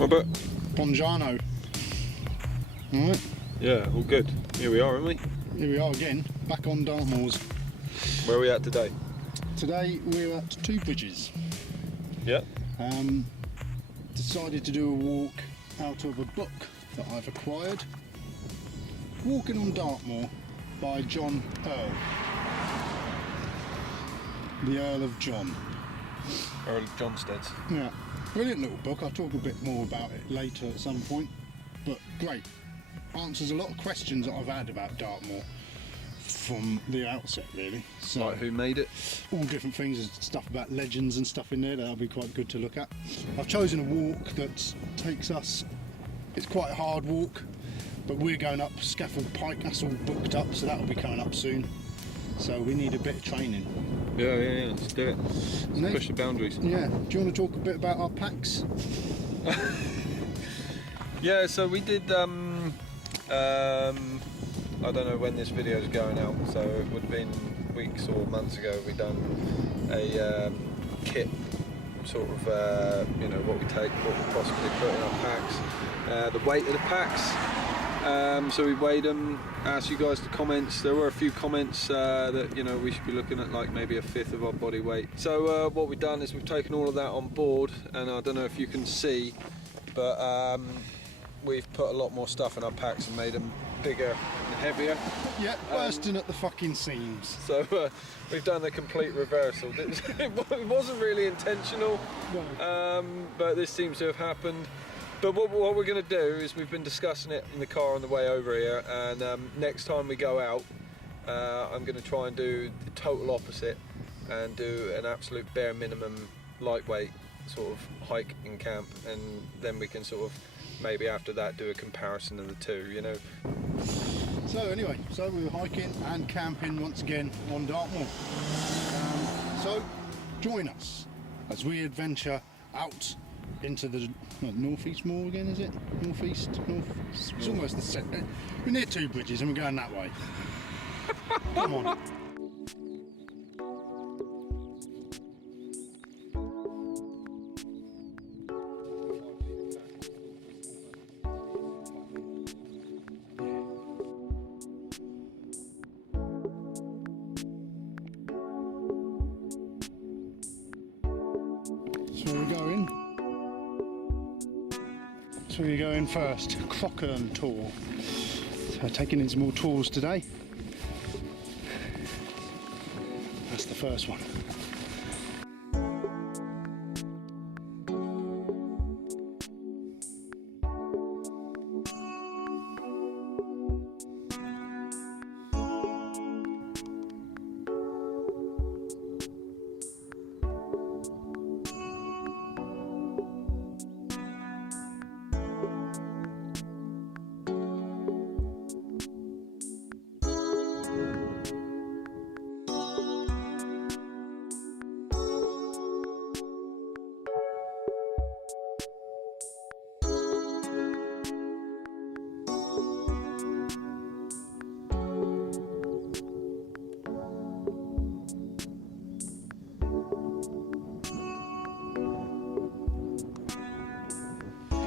Robert? Bongiorno. Alright. Yeah, all good. Here we are, aren't we? Here we are again, back on Dartmoors. Where are we at today? Today we're at Two Bridges. Yeah. Decided to do a walk out of a book that I've acquired. Walking on Dartmoor by John Earl. The Earl of John. Earl of Johnstead's. Yeah. Brilliant little book. I'll talk a bit more about it later at some point. But great. Answers a lot of questions that I've had about Dartmoor from the outset, really. So, Like who made it? all different things, there's stuff about legends and stuff in there that'll be quite good to look at. I've chosen a walk that takes us, it's quite a hard walk, but we're going up Scaffold Pike, that's all booked up, so that'll be coming up soon. So we need a bit of training. Yeah, let's do it. Let's push the boundaries. Yeah, do you want to talk a bit about our packs? Yeah, so we did, I don't know when this video is going out, so it would have been weeks or months ago we done a kit, sort of, you know, what we take, what we possibly put in our packs, the weight of the packs. So we weighed them, asked you guys the comments. There were a few comments that, you know, we should be looking at like maybe a fifth of our body weight. So what we've done is we've taken all of that on board, and I don't know if you can see, but we've put a lot more stuff in our packs and made them bigger and heavier. Yeah, bursting at the fucking seams. So we've done the complete reversal. It wasn't really intentional, No. but this seems to have happened. But what we're going to do is we've been discussing it in the car on the way over here, and next time we go out, I'm going to try and do the total opposite and do an absolute bare minimum lightweight sort of hike in camp, and then we can sort of maybe after that do a comparison of the two, you know. So anyway, so we were hiking and camping once again on Dartmoor. So join us as we adventure out into the northeast moor again, is it? Northeast? It's almost the centre. We're near Two Bridges and we're going that way. Come on. So we're going. So we're going first, Crockern tour. So taking in some more tours today. That's the first one.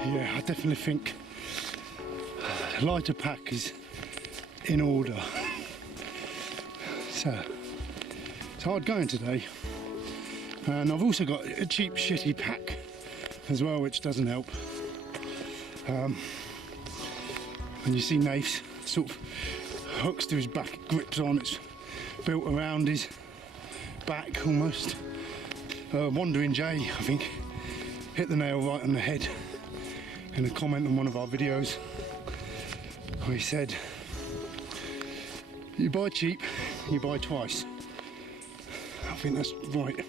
Yeah, I definitely think the lighter pack is in order. So it's hard going today, and I've also got a cheap shitty pack as well, which doesn't help. And you see Nath's sort of hooks to his back, grips on, it's built around his back almost. Wandering Jay, I think, hit the nail right on the head in a comment on one of our videos where he said, you buy cheap, you buy twice. I think that's right.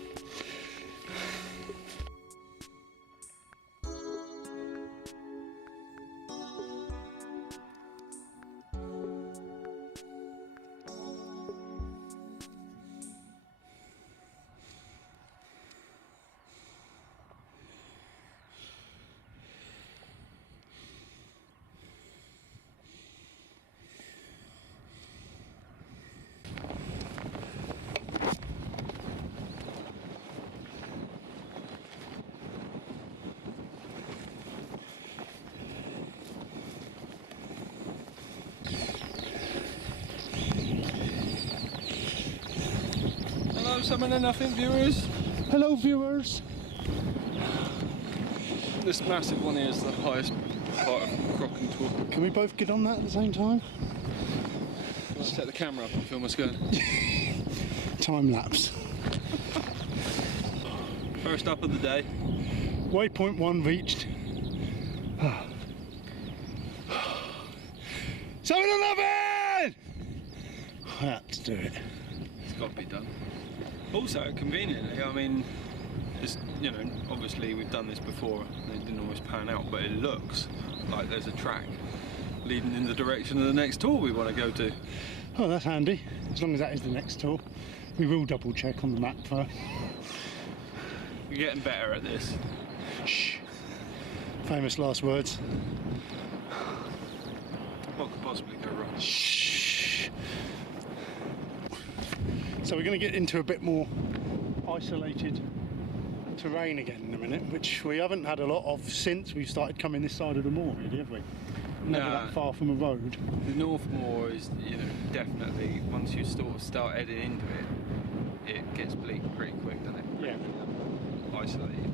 Summon and Nothing viewers. Hello viewers. This massive one here is the highest part of Croc and Tour. Can we both get on that at the same time? Let's set the camera up and film us going. Time lapse. First up of the day. Waypoint 1 reached. Summon and Nothing! I had to do it. It's got to be done. Also, conveniently, I mean, just, you know, obviously we've done this before and it didn't always pan out, but it looks like there's a track leading in the direction of the next tour we want to go to. Oh, that's handy. As long as that is the next tour. We will double check on the map first. We're getting better at this. Shh. Famous last words. What could possibly go wrong? Shh. So we're going to get into a bit more isolated terrain again in a minute, which we haven't had a lot of since we've started coming this side of the moor, really, have we? Never that far from a road. The North Moor is, you know, definitely, once you sort of start heading into it, it gets bleak pretty quick, doesn't it? Yeah. Isolated.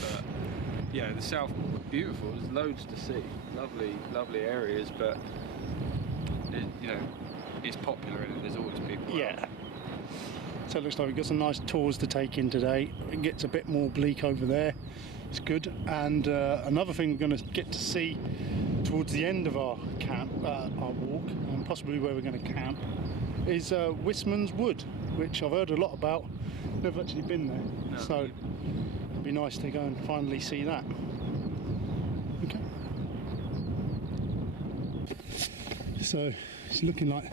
But yeah, the South Moor, beautiful. There's loads to see. Lovely, lovely areas, but it, you know, it's popular and there's always people. Yeah. Out. So it looks like we've got some nice tours to take in today. It gets a bit more bleak over there. It's good. And another thing we're going to get to see towards the end of our camp, our walk, and possibly where we're going to camp, is Wistman's Wood, which I've heard a lot about. Never actually been there, No. so it'd be nice to go and finally see that. Okay. So it's looking like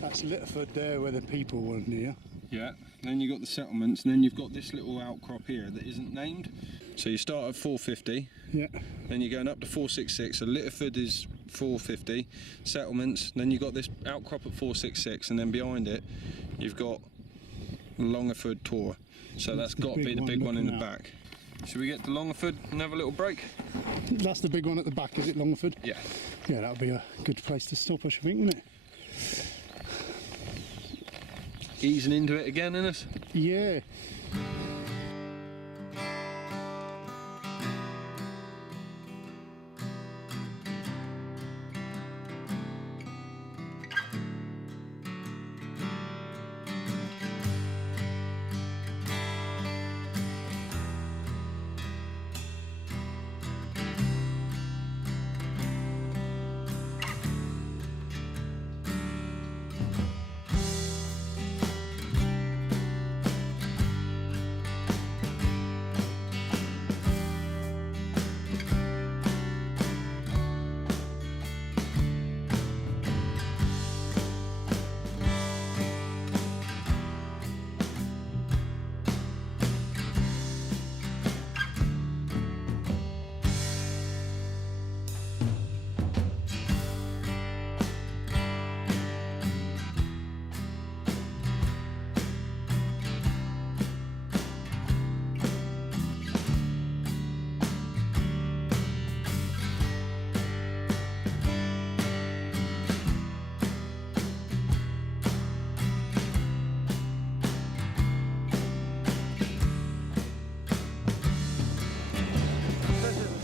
that's Litterford there, where the people were near. Yeah. Then you've got the settlements, and then you've got this little outcrop here that isn't named. So you start at 450. Yeah. Then you're going up to 466. So Litterford is 450. Settlements. Then you've got this outcrop at 466, and then behind it, you've got Longford Tor. So that's got to be the big one in the back. Should we get to Longford and have a little break? That's the big one at the back, is it, Longford? Yeah. Yeah, that'll be a good place to stop, I should think, wouldn't it? Easing into it again, innit? Yeah.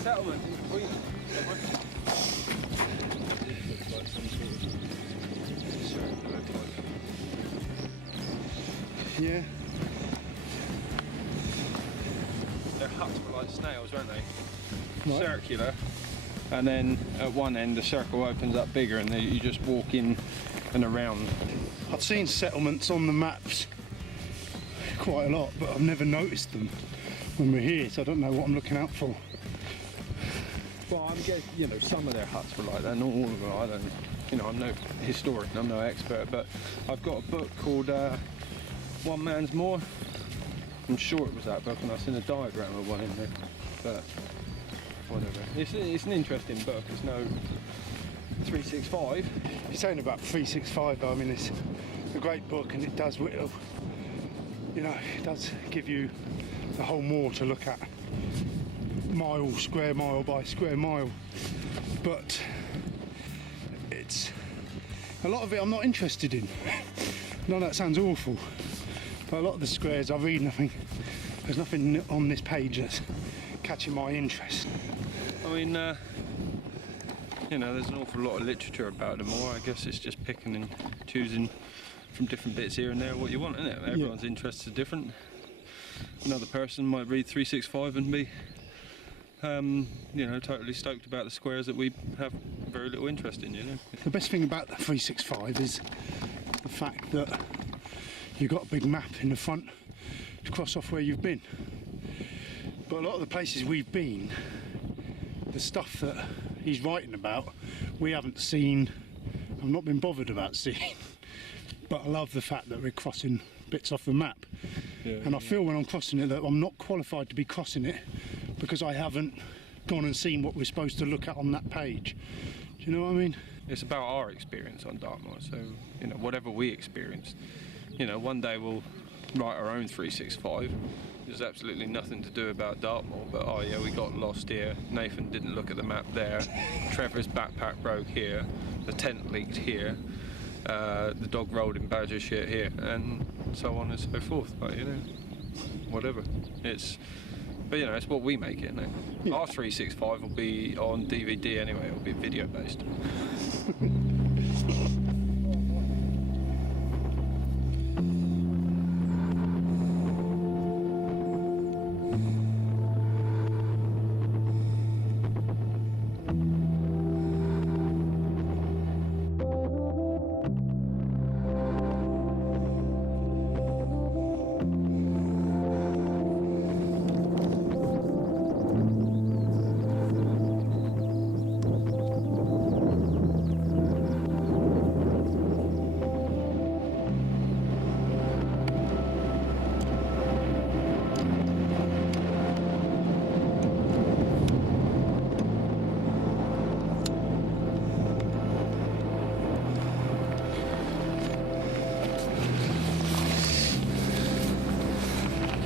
Settlement in between somewhere. It looks like some sort of circular type. Yeah. Their huts were like snails, weren't they? Right. Circular, and then at one end the circle opens up bigger and you just walk in and around. I've seen settlements on the maps quite a lot, but I've never noticed them when we're here, so I don't know what I'm looking out for. Well, I'm guessing, you know, some of their huts were like that, not all of them. I don't, you know, I'm no historian, I'm no expert, but I've got a book called One Man's Moor. I'm sure it was that book, and I've seen a diagram of one in there, but whatever. It's an interesting book. It's no 365. It's only about 365, but I mean, it's a great book, and it does, you know, it does give you the whole moor to look at, mile, square mile by square mile. But it's a lot of it I'm not interested in. No, that sounds awful, But a lot of the squares I read, nothing. There's nothing on this page that's catching my interest. I mean, you know, there's an awful lot of literature about them all. I guess it's just picking and choosing from different bits here and there what you want, isn't it? Everyone's interests are different. Another person might read 365 and be, you know, totally stoked about the squares that we have very little interest in, you know. The best thing about the 365 is the fact that you've got a big map in the front to cross off where you've been. But a lot of the places we've been, the stuff that he's writing about, we haven't seen, I've not been bothered about seeing. But I love the fact that we're crossing bits off the map. Yeah, and I feel when I'm crossing it that I'm not qualified to be crossing it because I haven't gone and seen what we're supposed to look at on that page. Do you know what I mean? It's about our experience on Dartmoor, so, you know, whatever we experienced. You know, one day we'll write our own 365. There's absolutely nothing to do about Dartmoor, but oh yeah, we got lost here, Nathan didn't look at the map there, Trevor's backpack broke here, the tent leaked here, the dog rolled in badger shit here, and so on and so forth. Like, you know, whatever. But you know, it's what we make it now. Yeah. Our 365 will be on DVD anyway, it'll be video based.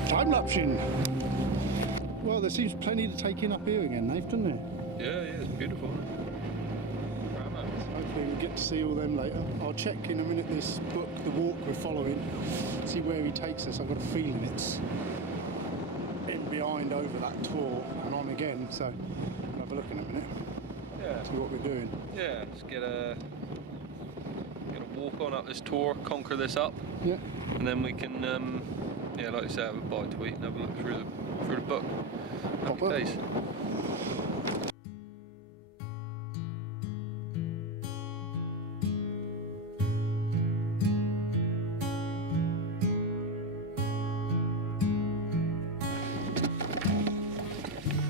Time-lapsing. Well, there seems plenty to take in up here again, Nate, doesn't there? Yeah, it's beautiful. Hopefully we'll get to see all them later. I'll check in a minute this book, The Walk we're following, see where he takes us. I've got a feeling it's in behind over that tour and on again, so I'll have a look in a minute. Yeah. See what we're doing. Yeah, let's get a walk on up this tour, conquer this up, Yeah. and then we can, yeah, like you say, have a bite to eat and have a look through the book. Happy up. days.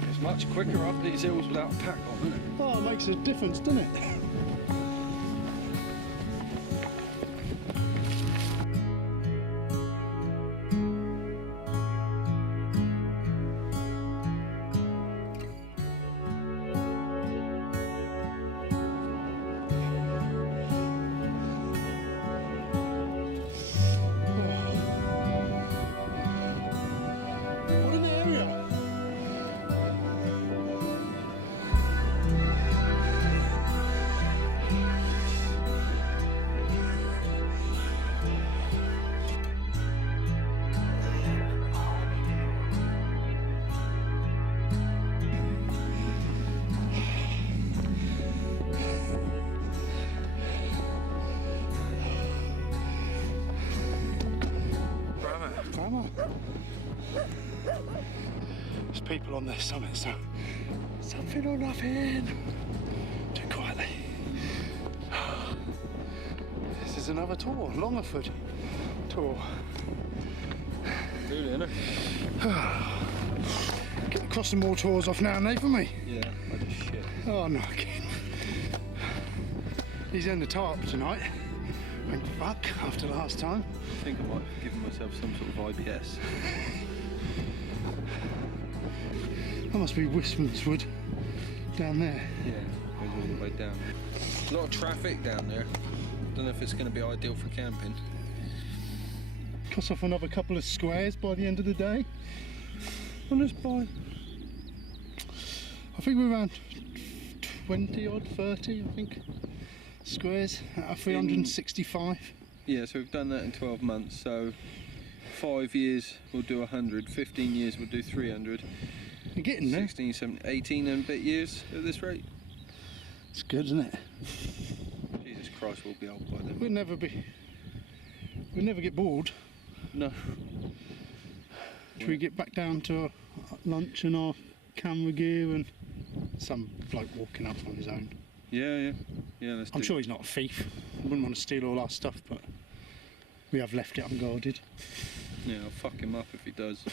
It's much quicker up these hills without a pack on, isn't it? Oh, it makes a difference, doesn't it? What an area! Come on. There's people on their summit, so something or nothing. Do it quietly. This is another tour, Longford tour. Really, isn't it? Get the crossing more tours off now, Nate, for me. Yeah, I just shit. Oh, no, again. He's in the Tarp tonight. Thank fuck, after last time. I think I might have given myself some sort of IBS. That must be Wistman's Wood down there. Yeah, goes all the way down. A lot of traffic down there. Don't know if it's going to be ideal for camping. Cross off another couple of squares by the end of the day. On this by, I think we're around 20 odd, 30, I think, squares out of 365. Yeah, so we've done that in 12 months, so 5 years we'll do 100, 15 years we'll do 300. You're getting there. 16, 17, 18 and a bit years at this rate. It's good, isn't it? Jesus Christ, we'll be old by then. We'll never get bored. No. Should we get back down to our lunch and our camera gear and some bloke walking up on his own? Yeah, let's do I'm sure he's not a thief. I wouldn't want to steal all our stuff, but we have left it unguarded. Yeah, I'll fuck him up if he does.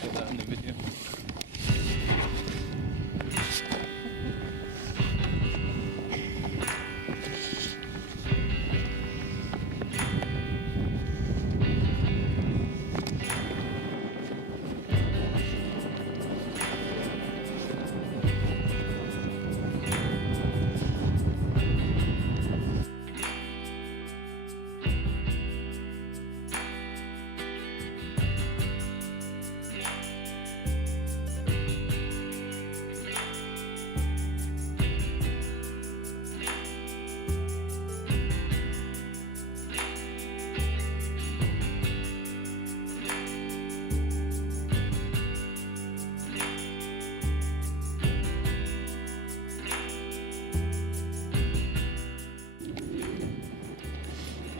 Put that in the video.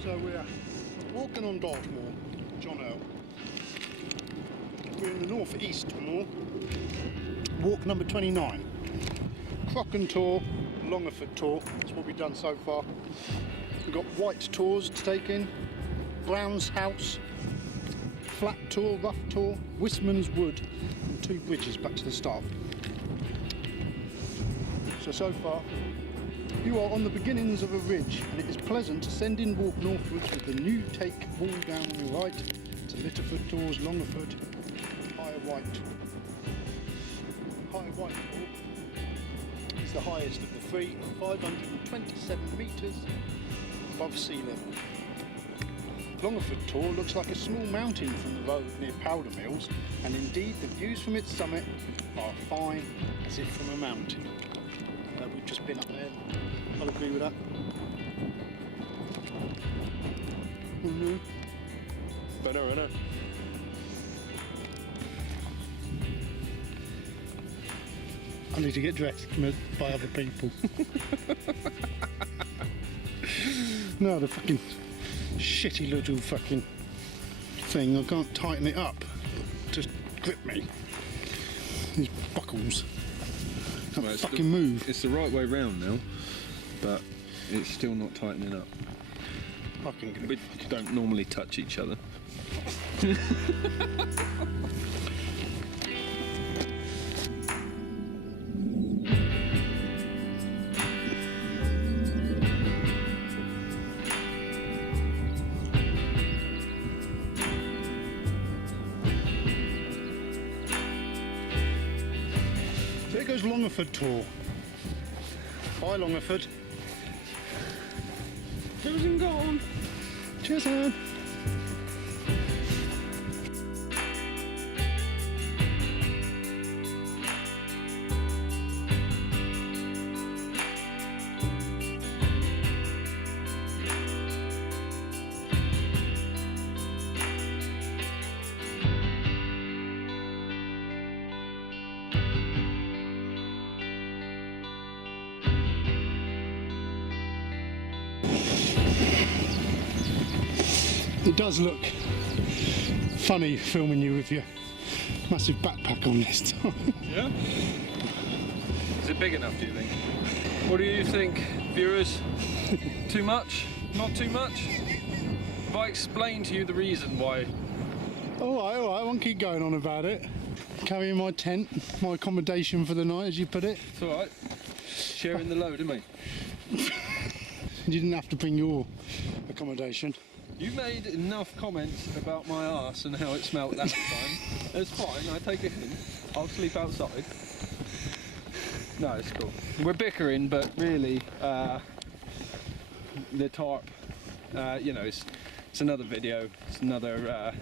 So we're walking on Dartmoor, John Earl. We're in the north-east moor. Walk number 29. Crocken Tour, Longerford Tour. That's what we've done so far. We've got white tours to take in, Brown's House, flat tour, rough tour, Wistman's Wood, and 2 bridges back to the start. So far, you are on the beginnings of a ridge, and it is pleasant to send in walk northwards with the new take wall down on your right to Litterford Tours, Longerford, and Higher White Tour. Higher White Tour is the highest of the 3 at 527 metres above sea level. Longerford Tour looks like a small mountain from the road near Powder Mills, and indeed the views from its summit are fine as if from a mountain. We've just been up there. I'll agree with that. Better, innit? I need to get dressed by other people. No, the fucking shitty little fucking thing. I can't tighten it up. Just grip me. These buckles. Can't Well, fucking move. It's the right way round now, but it's still not tightening up. Fucking We don't normally touch each other. There goes Longerford Tour. Bye Longerford. Cheers and gone. Cheers, man. It does look funny filming you with your massive backpack on this time. Yeah? Is it big enough, do you think? What do you think, viewers? Too much? Not too much? Have I explained to you the reason why? Alright, I won't keep going on about it. Carrying my tent, my accommodation for the night, as you put it. It's alright. Sharing the load, isn't it? You didn't have to bring your accommodation. You made enough comments about my arse and how it smelt that time. It's fine, I take it in. I'll sleep outside. No, it's cool. We're bickering, but really, the tarp, you know, it's another video. It's another,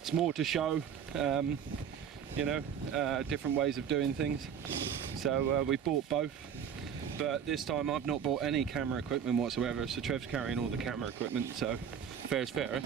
it's more to show, you know, different ways of doing things. So we bought both. But this time I've not bought any camera equipment whatsoever, so Trev's carrying all the camera equipment, so fair's fair.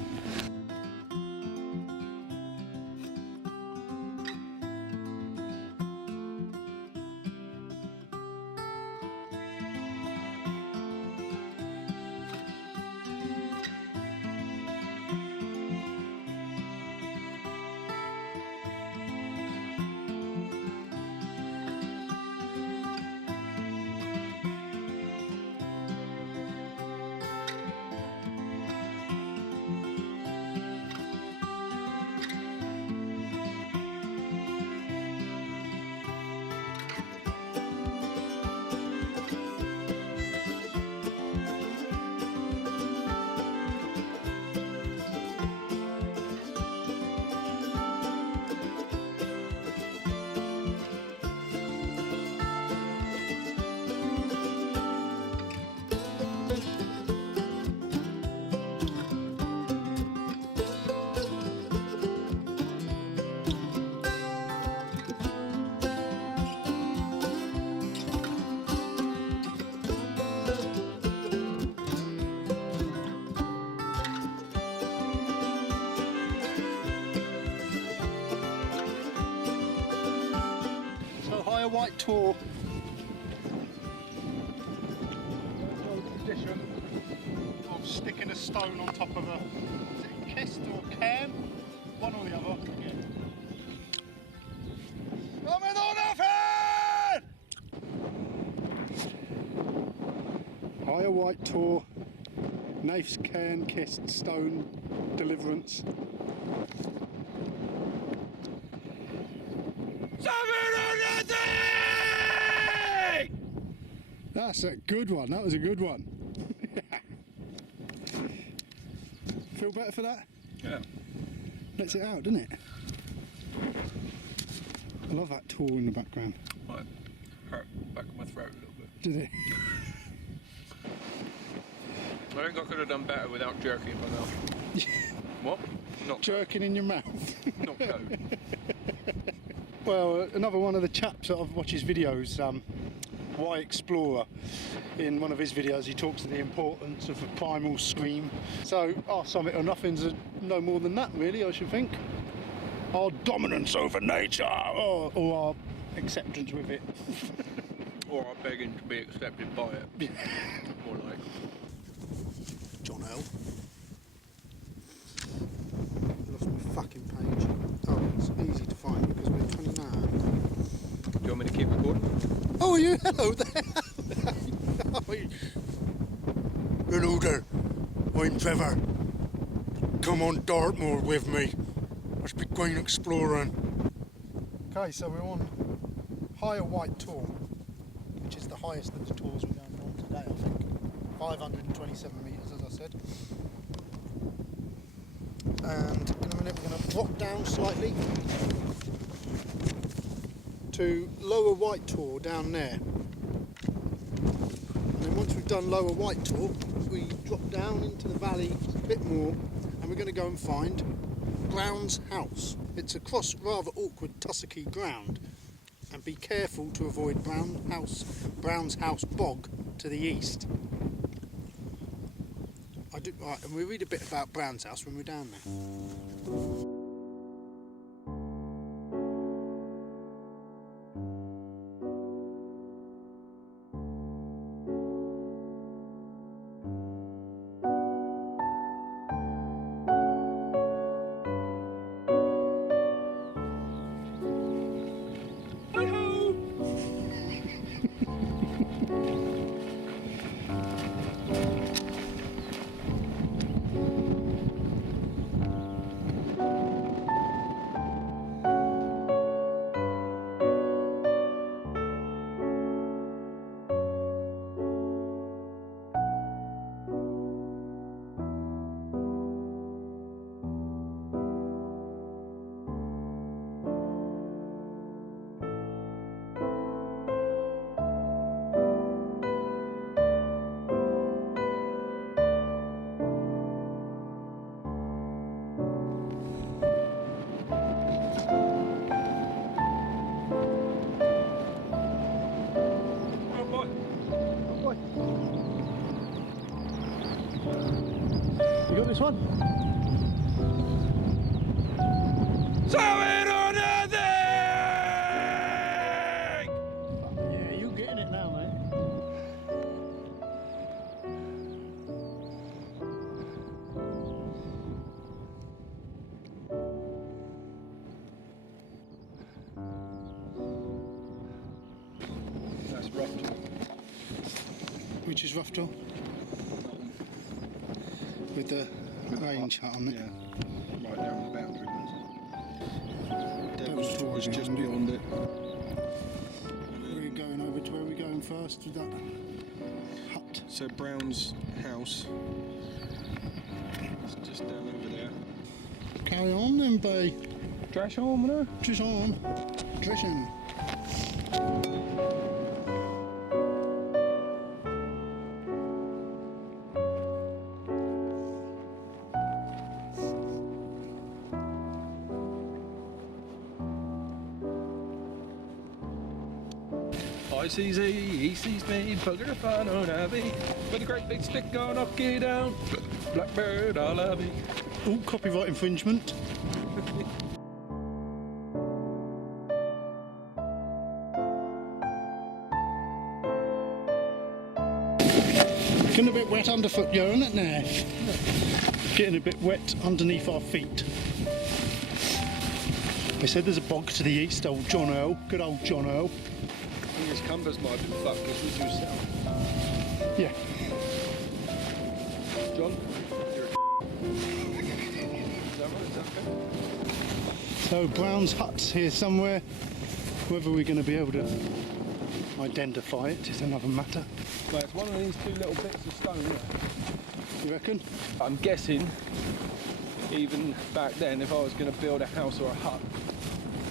White tour. Tradition of sticking a stone on top of a, is it kist or cam? One or the other. Yeah. Coming on nothing! Higher white tour, Naif's cairn, kist, stone, deliverance. That's a good one, that was a good one. Feel better for that? Yeah. Lets it out, doesn't it? I love that tour in the background. Might hurt back of my throat a little bit. Did it? I think I could have done better without jerking in my mouth. What? Not Jerking in your mouth. Not code. Well, another one of the chaps that I've watched his videos, Why Explorer, in one of his videos he talks of the importance of a primal scream. So our summit or nothing's no more than that really, I should think. Our dominance over nature, or our acceptance with it. Or I'm begging to be accepted by it. More like. John L. Lost my fucking page. Oh, it's easy to find because we're 29. Do you want me to keep recording? Oh, you? Hello there. Hello there. I'm Trevor. Come on Dartmoor with me. Let's be going exploring. Okay, so we're on Higher White Tour, which is the highest of the tours we're going on today, I think. 527 metres, as I said. And in a minute we're going to drop down slightly to Lower White Tor down there. And then once we've done Lower White Tor, we drop down into the valley a bit more, and we're going to go and find Brown's house. It's across rather awkward tussocky ground, and be careful to avoid Brown's house bog to the east. Right, and we'll read a bit about Brown's house when we're down there. this one? So it or nothing! Yeah, you're getting it now, mate. That's rough. Which is rough, Joel? With the range hat on it. Yeah, right down the boundary. Devil's Devil's Tour Tour is just beyond beyond it. We're going over to where we're going first with that hut. So Brown's house is just down over there. Carry on then, babe. Trash on, no? Drish on. Drishing. I sees he sees me, bugger if I know Navy. With a great big stick on, knock it down. Blackbird, I love you. Oh, copyright infringement. Getting a bit wet underfoot, you're isn't it now? Getting a bit wet underneath our feet. They said there's a bog to the east, old John Earl. Good old John Earl. I think his compass might have been fucked because we drew south. Yeah. John? Is that right? Is that okay? So Brown's hut's here somewhere. Whether we're going to be able to identify it is another matter. Well, it's one of these two little bits of stone there. You reckon? I'm guessing, even back then, if I was going to build a house or a hut,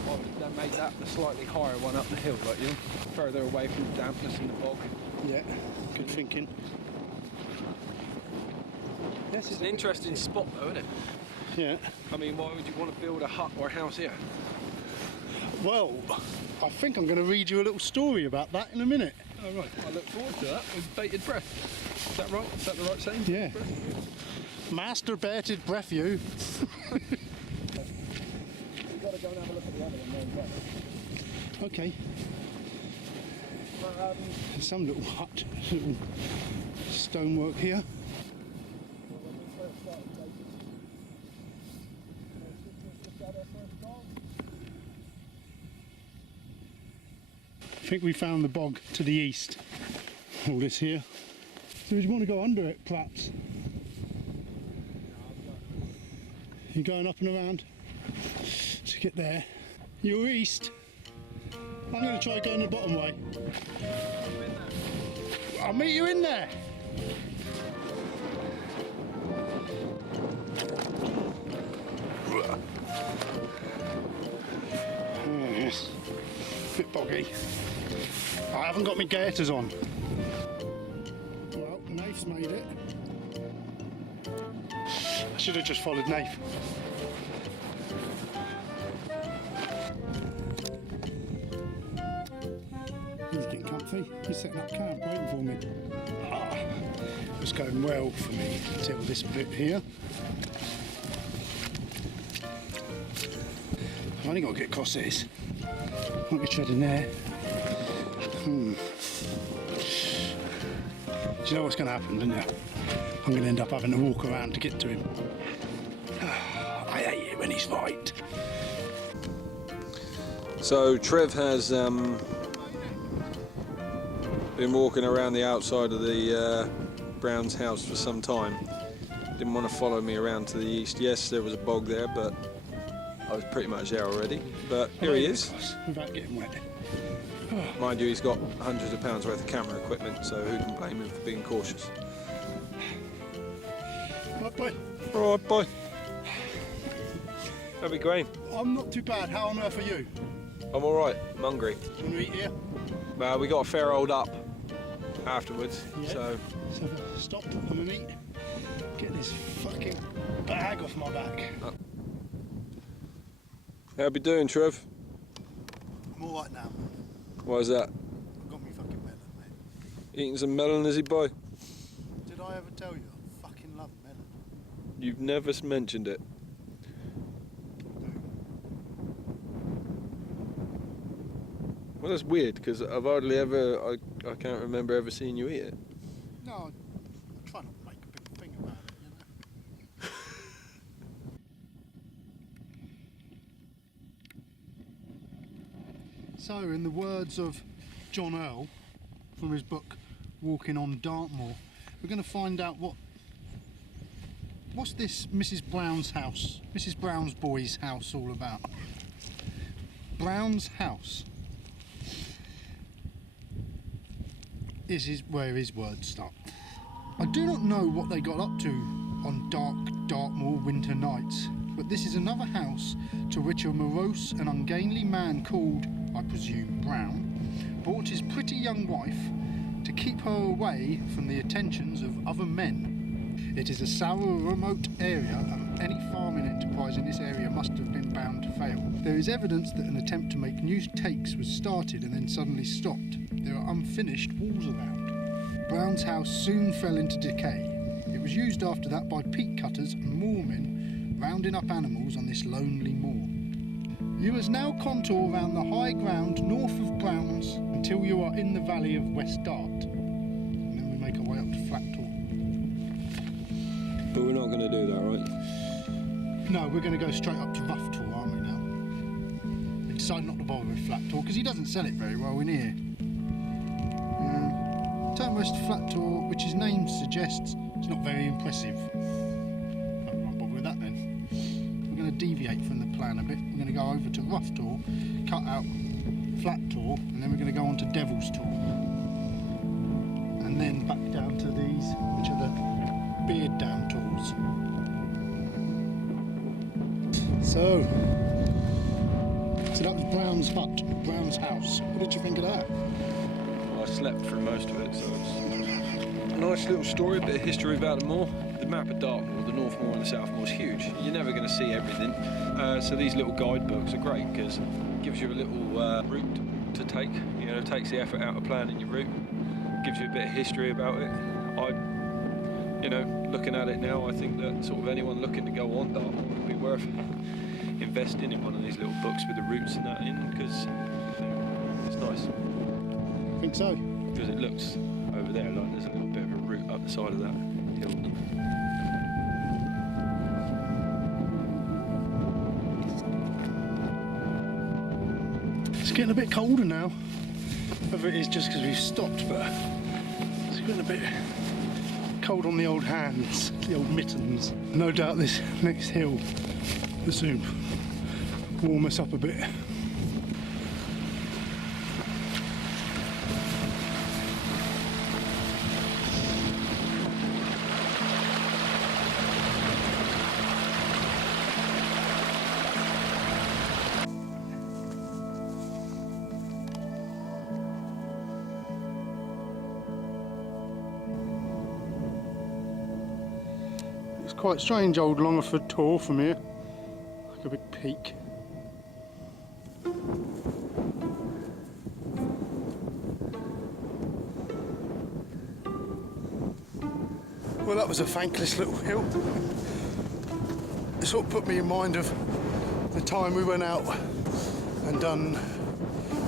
I would have made that the slightly higher one up the hill, like you know, further away from the dampness and the bog. Yeah, good thinking. Yes, It's an interesting spot though, isn't it? Yeah. I mean, why would you want to build a hut or a house here? Well, I think I'm going to read you a little story about that in a minute. Oh right, I look forward to that with bated breath. Is that right? Is that the right saying? Yeah. Masturbated breath, you. We've got to go and have a look at the other one then. Okay. There's some little hut, little stonework here. I think we found the bog to the east. All this here. So would you want to go under it, perhaps? You're going up and around to get there. You're east. I'm going to try going the bottom way. I'll meet you in there. Yes. Bit boggy. I haven't got my gaiters on. Well, Nafe's made it. I should have just followed Nafe. He's getting comfy. He's setting up camp, waiting for me. It was going well for me until this bit here. I've only got to get across this. Might be treading there. Do you know what's going to happen, don't you? I'm going to end up having to walk around to get to him. I hate it when he's right. So Trev has been walking around the outside of the Brown's house for some time. Didn't want to follow me around to the east. Yes, there was a bog there, but I was pretty much there already. But here he is. Without getting wet. Mind you, he's got hundreds of pounds worth of camera equipment, so who can blame him for being cautious? Right, boy. All right, boy. How'd we going? I'm not too bad. How on earth are you? I'm all right. I'm hungry. Do you want to eat here? Well, we got a fair old up afterwards, Yeah. so So stop and eat. Get this fucking bag off my back. how we doing, Trev? I'm all right now. Why is that? I've got me fucking melon, mate. Eating some melon, is he, boy? Did I ever tell you I fucking love melon? You've never mentioned it. Well, that's weird because I've hardly ever, I can't remember ever seeing you eat it. No, I try not to make a big thing about it, you know. So, in the words of John Earl from his book Walking on Dartmoor, we're going to find out what's this Mrs. Brown's house, Mrs. Brown's boy's house all about. Brown's house. This is where his words start. I do not know what they got up to on dark Dartmoor winter nights, but this is another house to which a morose and ungainly man called, I presume, Brown, brought his pretty young wife to keep her away from the attentions of other men. It is a sour, remote area, and any farming enterprise in this area must have been bound to fail. There is evidence that an attempt to make new takes was started and then suddenly stopped. There are unfinished walls around. Brown's house soon fell into decay. It was used after that by peat cutters and moormen rounding up animals on this lonely moor. You must now contour around the high ground north of Brown's until you are in the valley of West Dart. And then we make our way up to Flat Tor. But we're not going to do that, right? No, we're going to go straight up to Rough Tor, aren't we now? We decided not to bother with Flat Tor because he doesn't sell it very well in here. Turn west to Flat Tor, which his name suggests is not very impressive. No, we won't bother with that then. We're going to deviate from the plan a bit. We're going to go over to Rough Tor, cut out Flat Tor, and then we're going to go on to Devil's Tor. And then back down to these, which are the Beard Down Tors. So that was Brown's hut, Brown's house. What did you think of that? Well, I slept through most of it, so it's a nice little story, a bit of history about the moor. The map of Dartmoor, the North Moor and the South Moor is huge. You're never going to see everything. So these little guidebooks are great because it gives you a little route to take. You know, it takes the effort out of planning your route. Gives you a bit of history about it. You know, looking at it now, I think that sort of anyone looking to go on Dartmoor would be worth investing in one of these little books with the routes and that in, because it's nice. I think so. Because it looks over there like there's a little bit of a route up the side of that hill. It's getting a bit colder now. Whether it is just because we've stopped, but it's getting a bit cold on the old hands, the old mittens. No doubt this next hill will soon warm us up a bit. It's quite strange, old Longford Tor from here, like a big peak. Well, that was a thankless little hill. It sort of put me in mind of the time we went out and done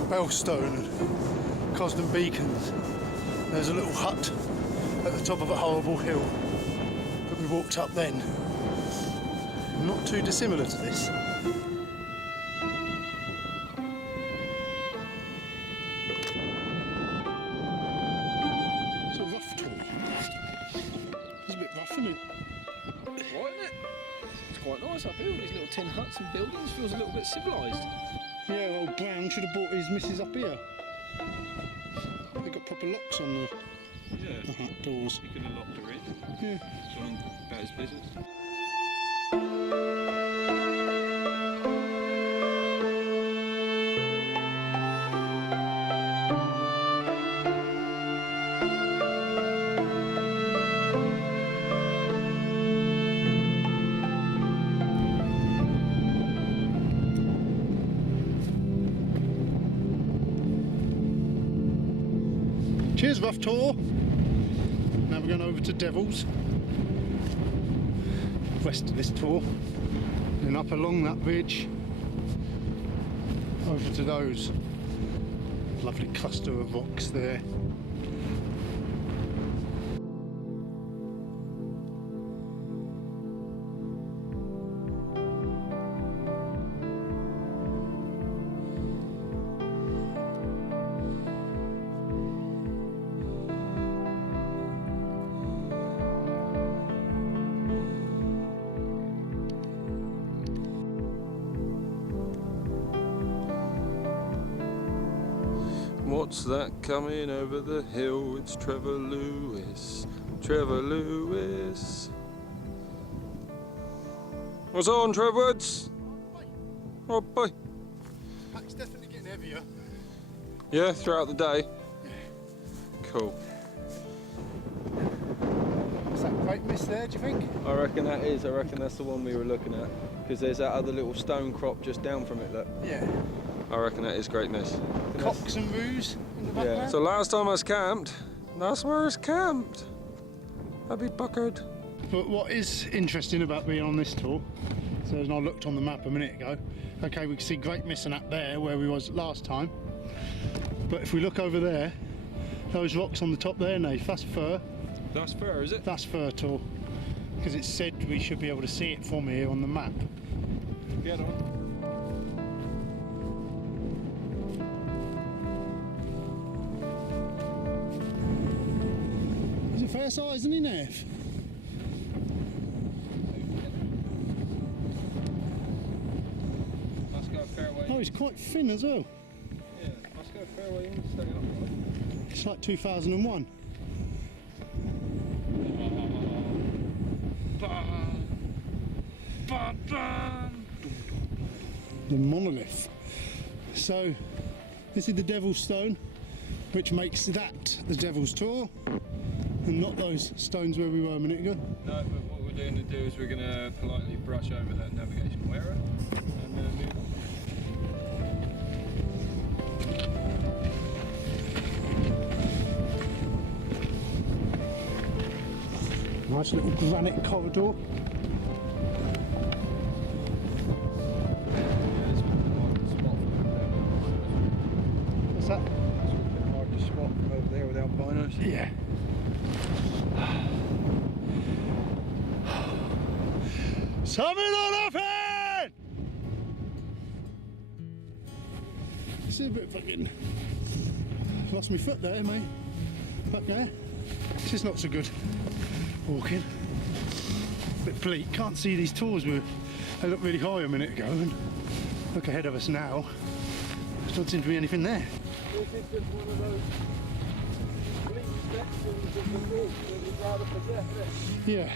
Wellstone and Cosden Beacons. There's a little hut at the top of a horrible hill that we walked up then. Not too dissimilar to this. It's a rough tour. It's a bit rough, isn't it? Right, isn't it? It's quite nice up here with these little tin huts and buildings. Feels a little bit civilised. Yeah, old Brown should have brought his missus up here. They've got proper locks on the hut doors. You could have locked her in. Yeah. Gone about his business. Cheers, Rough Tor. Now we're going over to Devil's. rest of this tour. And up along that ridge, over to those lovely cluster of rocks there. What's that coming over the hill? It's Trevor Lewis. Trevor Lewis. What's on, Trev Woods? Oh boy. Pack's definitely getting heavier. Yeah, throughout the day. Cool. Is that great mist there, do you think? I reckon that is. I reckon that's the one we were looking at. Because there's that other little stone crop just down from it, look. Yeah. I reckon that is greatness. Cocks and roos in the background. Yeah. So last time I was camped, that's where I was camped. I'd be puckered. But what is interesting about being on this tour, so as I looked on the map a minute ago, okay, we can see Great Missing up there where we was last time. But if we look over there, those rocks on the top there, Nath, that's fir. That's fair, is it? That's fir tall. Because it said we should be able to see it from here on the map. Get on. He's a fair size, isn't he, Nath? Must go fairway. Oh, he's quite thin as well. Yeah, must go fairway in, stay up. It's like 2001. The monolith. So this is the Devil's Stone, which makes that the Devil's Tour and not those stones where we were a minute ago. No, but what we're going to do is we're going to politely brush over that navigational error and move on. Nice little granite corridor. What's that? It's a bit hard to spot from over there without binos. Yeah. Summit on nothing! See a bit fucking lost my foot there, mate. Back there. This is not so good. Walking. Bit bleak. Can't see these tours. They looked really high a minute ago, and look ahead of us now. There doesn't seem to be anything there. This is just one of those bleak sections of the walk that we'd rather forget, isn't it? Yeah.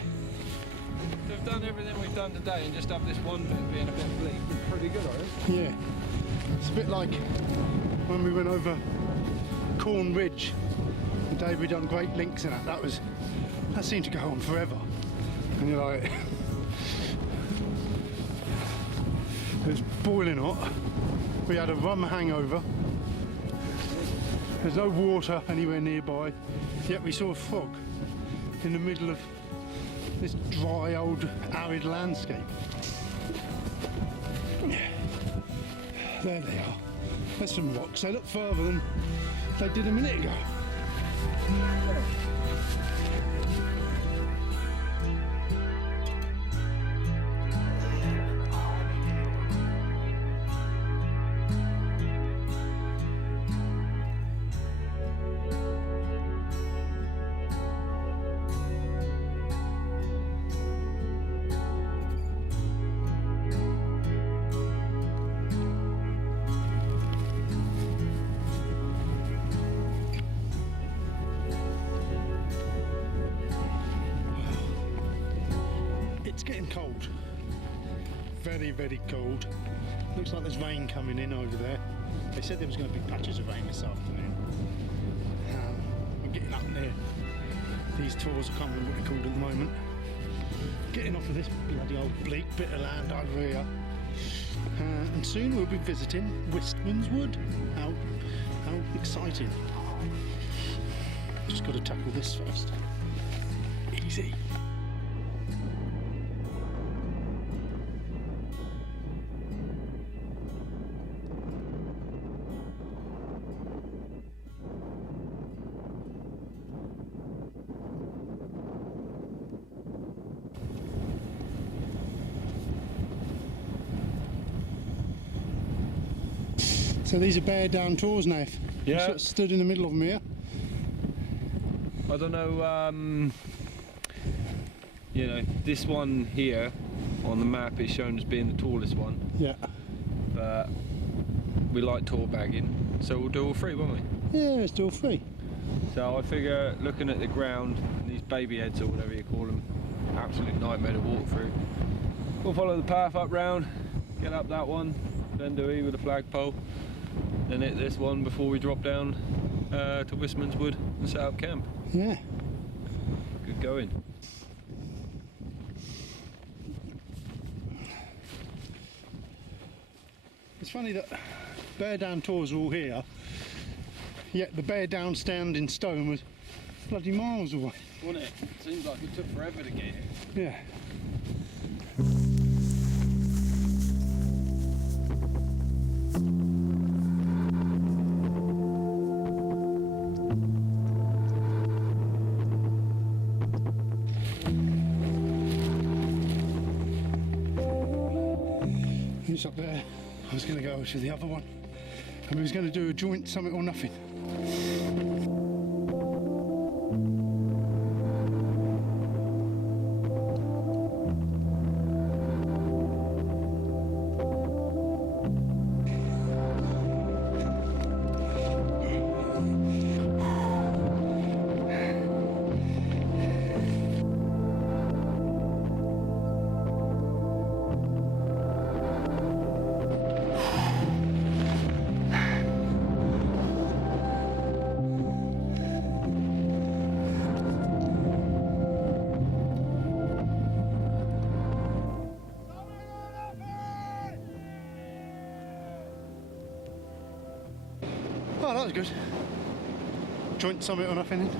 To have done everything we've done today and just have this one bit being a bit bleak is pretty good, I think. Yeah. It's a bit like when we went over Corn Ridge the day we done Great Links and that seemed to go on forever. And you're like, it was boiling hot. We had a rum hangover. There's no water anywhere nearby, yet we saw a frog in the middle of this dry, old, arid landscape. There they are. There's some rocks. They look further than they did a minute ago. It's getting cold. Very, very cold. Looks like there's rain coming in over there. They said there was going to be patches of rain this afternoon. We're getting up near these tours, I can't remember what they're called at the moment. Getting off of this bloody old bleak bit of land over here. And soon we'll be visiting Wistman's Wood. How exciting. Just got to tackle this first. Easy. So these are bear down tours now. You Yeah. sort of stood in the middle of them here. I don't know, you know, this one here on the map is shown as being the tallest one, Yeah. but we like tour bagging, so we'll do all three, won't we? Yeah, it's still free. So I figure, looking at the ground, these baby heads or whatever you call them, absolute nightmare to walk through. We'll follow the path up round, get up that one, then do E with a flagpole, then hit this one before we drop down to Wistman's Wood and set up camp. Yeah. Good going. It's funny that bear down tours are all here, yet the bear down stand in stone was bloody miles away. Wouldn't it? Seems like it took forever to get here. Yeah. It's up there. I was going to go to the other one, and we was going to do a joint something or nothing. Oh, that was good. Joint summit or nothing.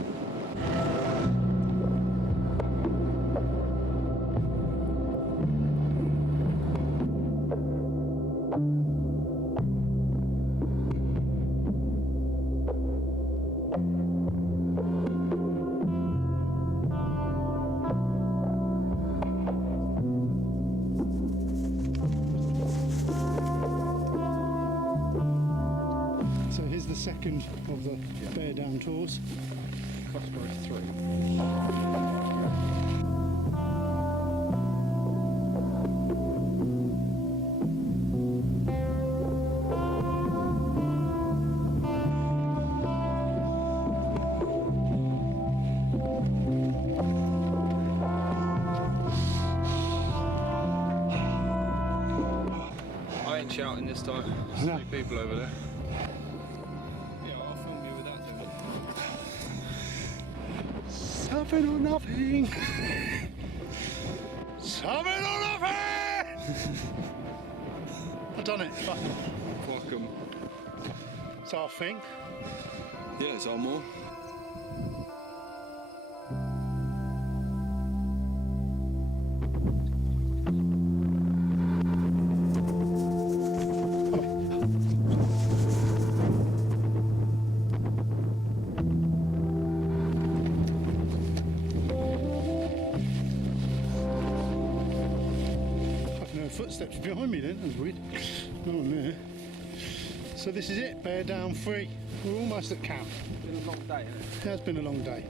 So here's the second of the bear down tours. Customer is 3. I ain't shouting this time. There's No. 3 people over there. Yeah, I'll film you with that doing. Something or nothing. Something or nothing. I've done it. Fuck. Fuck 'em. It's our thing. Yeah, it's all more. Fucking no footsteps behind me then. That's weird. No one there. So this is it. Bear down 3. We're almost at camp. It's been a long day, hasn't it? It has been a long day.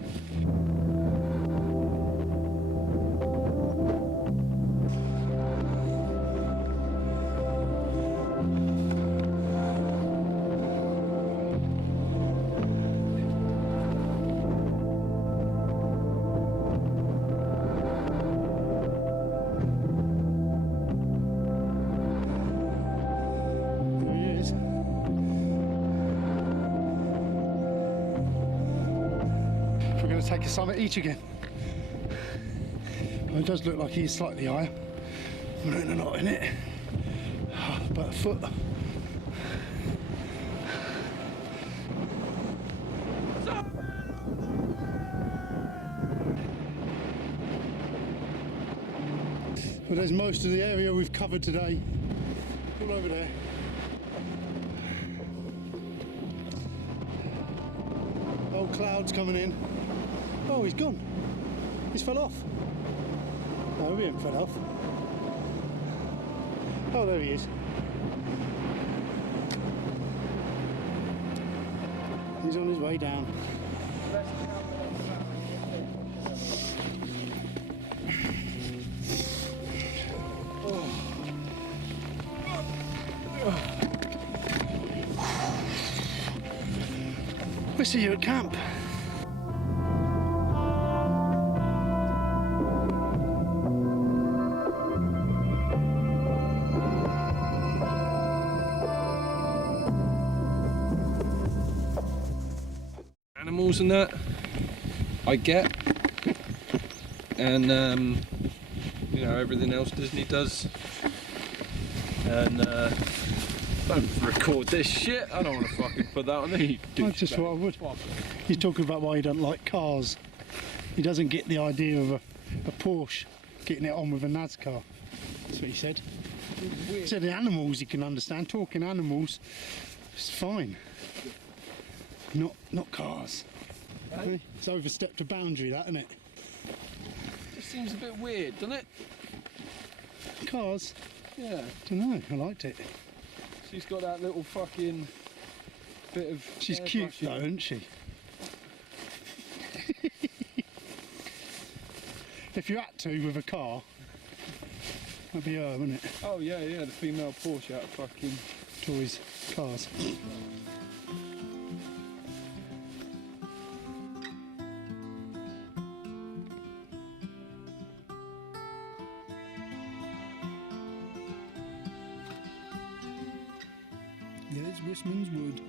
There he is. We're going to take a summit each again. Well, it does look like he's slightly higher. We're in a knot in it. About a foot. Well, there's most of the area we've covered today. All over there. Old clouds coming in. Oh, he's gone. He's fell off. No, he hasn't fell off. Oh, there he is. he's on his way down. We'll see you at camp. Animals and that I get, and you know, everything else Disney does, and don't record this shit. I don't want to fucking put that on there. I just thought I would. He's talking about why he doesn't like cars. He doesn't get the idea of a Porsche getting it on with a NASCAR. That's what he said. He said the animals he can understand. Talking animals, it's fine. Not cars. Hey? It's overstepped a boundary, that, isn't it? It seems a bit weird, doesn't it? Cars? Yeah. Don't know. I liked it. She's got that little fucking bit of. She's cute though, isn't she? If you had to with a car, that'd be her, wouldn't it? Oh yeah, yeah, the female Porsche out of fucking Toys, cars. There's Wistman's Wood.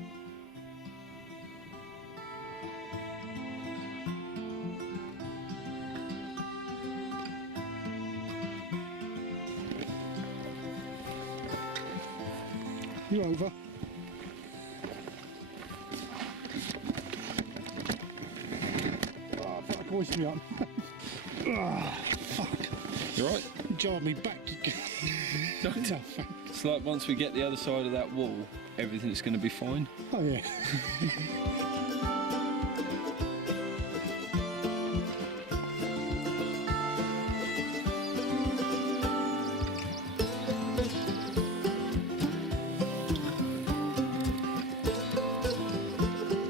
You over? Oh, fuck, hoist me up. Oh, fuck. You right? You jarred me back. No, thanks. It's like once we get the other side of that wall, everything's going to be fine. Oh yeah.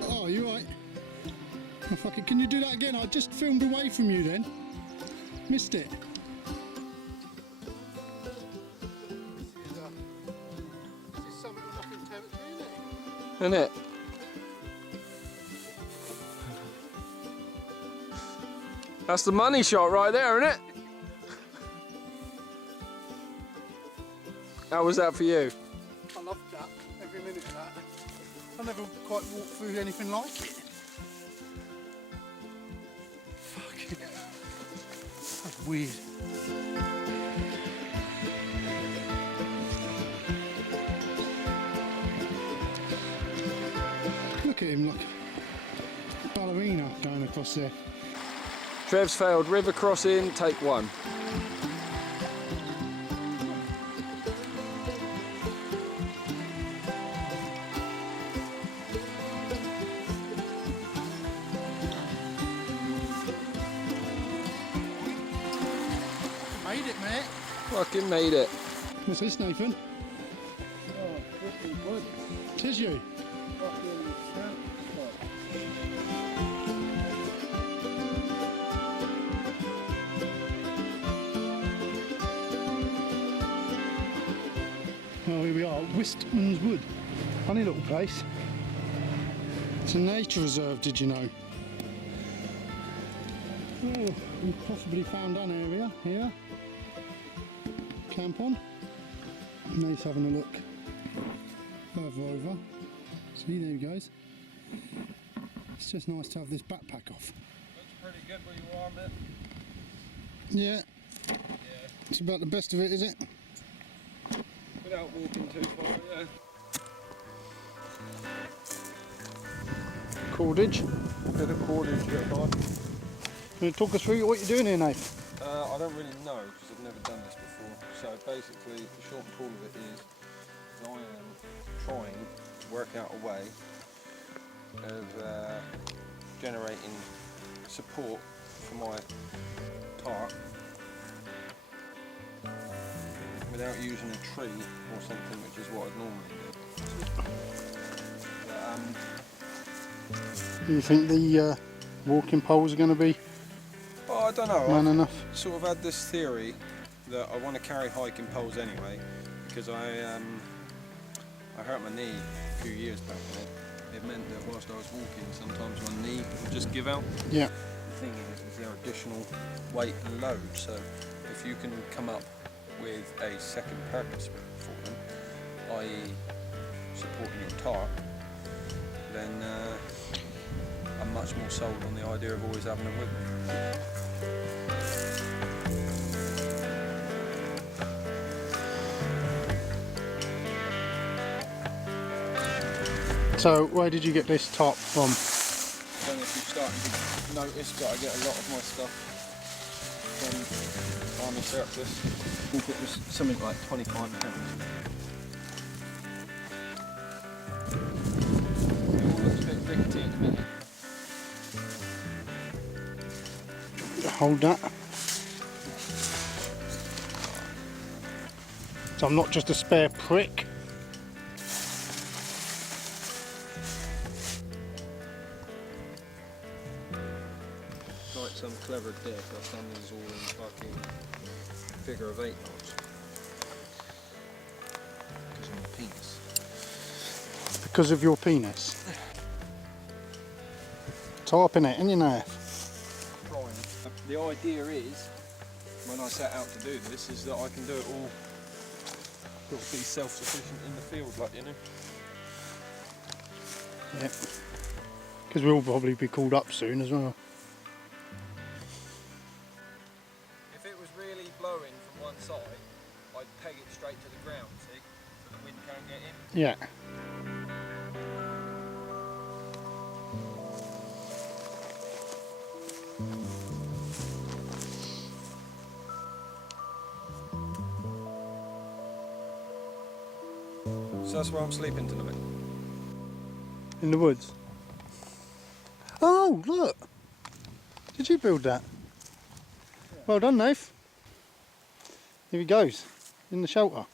Oh, you right? Oh, fuck it. Can you do that again? I just filmed away from you then. Missed it. Isn't it? That's the money shot right there, isn't it? How was that for you? I loved that, every minute of that. I never quite walked through anything like it. Fucking hell. That's weird. Look at him like a ballerina going across there. Trev's failed river crossing, take one. Made it, mate. Fucking made it. What's this, Nathan? Oh, this is good. Tis you. Oh, here we are, Wistman's Wood. Funny little place. It's a nature reserve, did you know? Oh, we've possibly found an area here. Camp on. Nate's having a look further over. See, there he goes. It's just nice to have this backpack off. Looks pretty good where you are, mate. Yeah. It's about the best of it, is it? Without walking too far, yeah. Cordage. Bit of cordage, bit of hard. Can you talk us through what you're doing here, Nate? I don't really know because I've never done this before. So basically, the short and tall of it is I am trying to work out a way of generating support for my tarp without using a tree or something, which is what I'd normally do. Do you think the walking poles are going to be Oh, I don't know. man enough? I sort of had this theory that I want to carry hiking poles anyway, because I hurt my knee a few years back and it meant that whilst I was walking, sometimes my knee would just give out. Yeah. The thing is there additional weight and load, so if you can come up with a second purpose for them, i.e. supporting your tarp, then I'm much more sold on the idea of always having them with me. So where did you get this tarp from? I don't know if you're starting to notice, but I get a lot of my stuff from Army Surplus. I think it was something like £25. It all looks a bit rickety at the minute. Hold that. So I'm not just a spare prick. Like some clever dick, I've done these all in fucking figure of 8 knots. Because of my penis. Because of your penis. Tarp in it, and you know. The idea is, when I set out to do this, is that I can do it all, sort of be self-sufficient in the field, like, you know. Yep. Because we'll probably be called up soon as well. If it was really blowing from one side, I'd peg it straight to the ground, see, so the wind can't get in. Yeah. So that's where I'm sleeping tonight. In the woods. Oh, look! Did you build that? Yeah. Well done, Nath. Here he goes, in the shelter.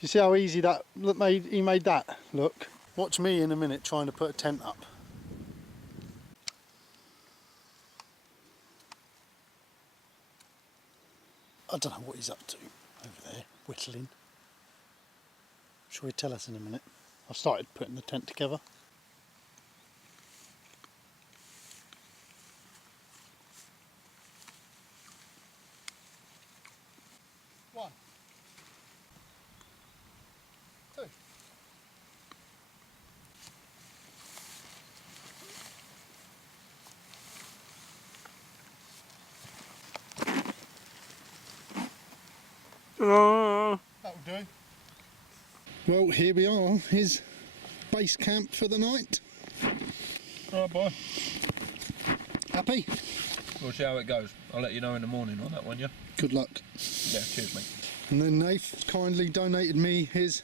You see how easy that he made that look? Watch me in a minute trying to put a tent up. I don't know what he's up to over there, whittling. I'm sure he'll tell us in a minute. I've started putting the tent together. One. Two. That'll do. Well, here we are, his base camp for the night. Oh boy. Happy? We'll see how it goes. I'll let you know in the morning on that one, yeah? Good luck. Yeah, cheers, mate. And then Nath kindly donated me his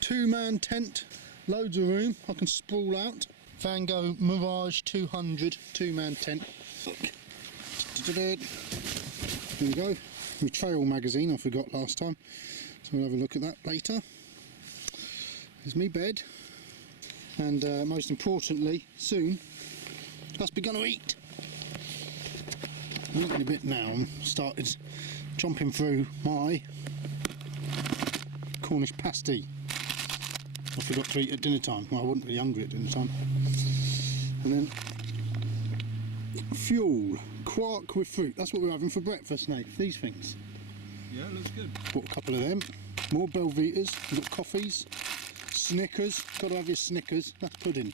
2-man tent. Loads of room, I can sprawl out. Vango Mirage 200 2-man tent. Here we go. My trail magazine I forgot last time, so we'll have a look at that later. There's me bed, and most importantly, soon, us be gonna eat. I'm eating a bit now. I'm started chomping through my Cornish pasty. I forgot to eat at dinner time. Well, I wasn't really hungry at dinner time. And then fuel, quark with fruit. That's what we're having for breakfast now. These things. Yeah, looks good. Bought a couple of them. More Belvitas. We've got coffees. Snickers. Got to have your Snickers. That's pudding.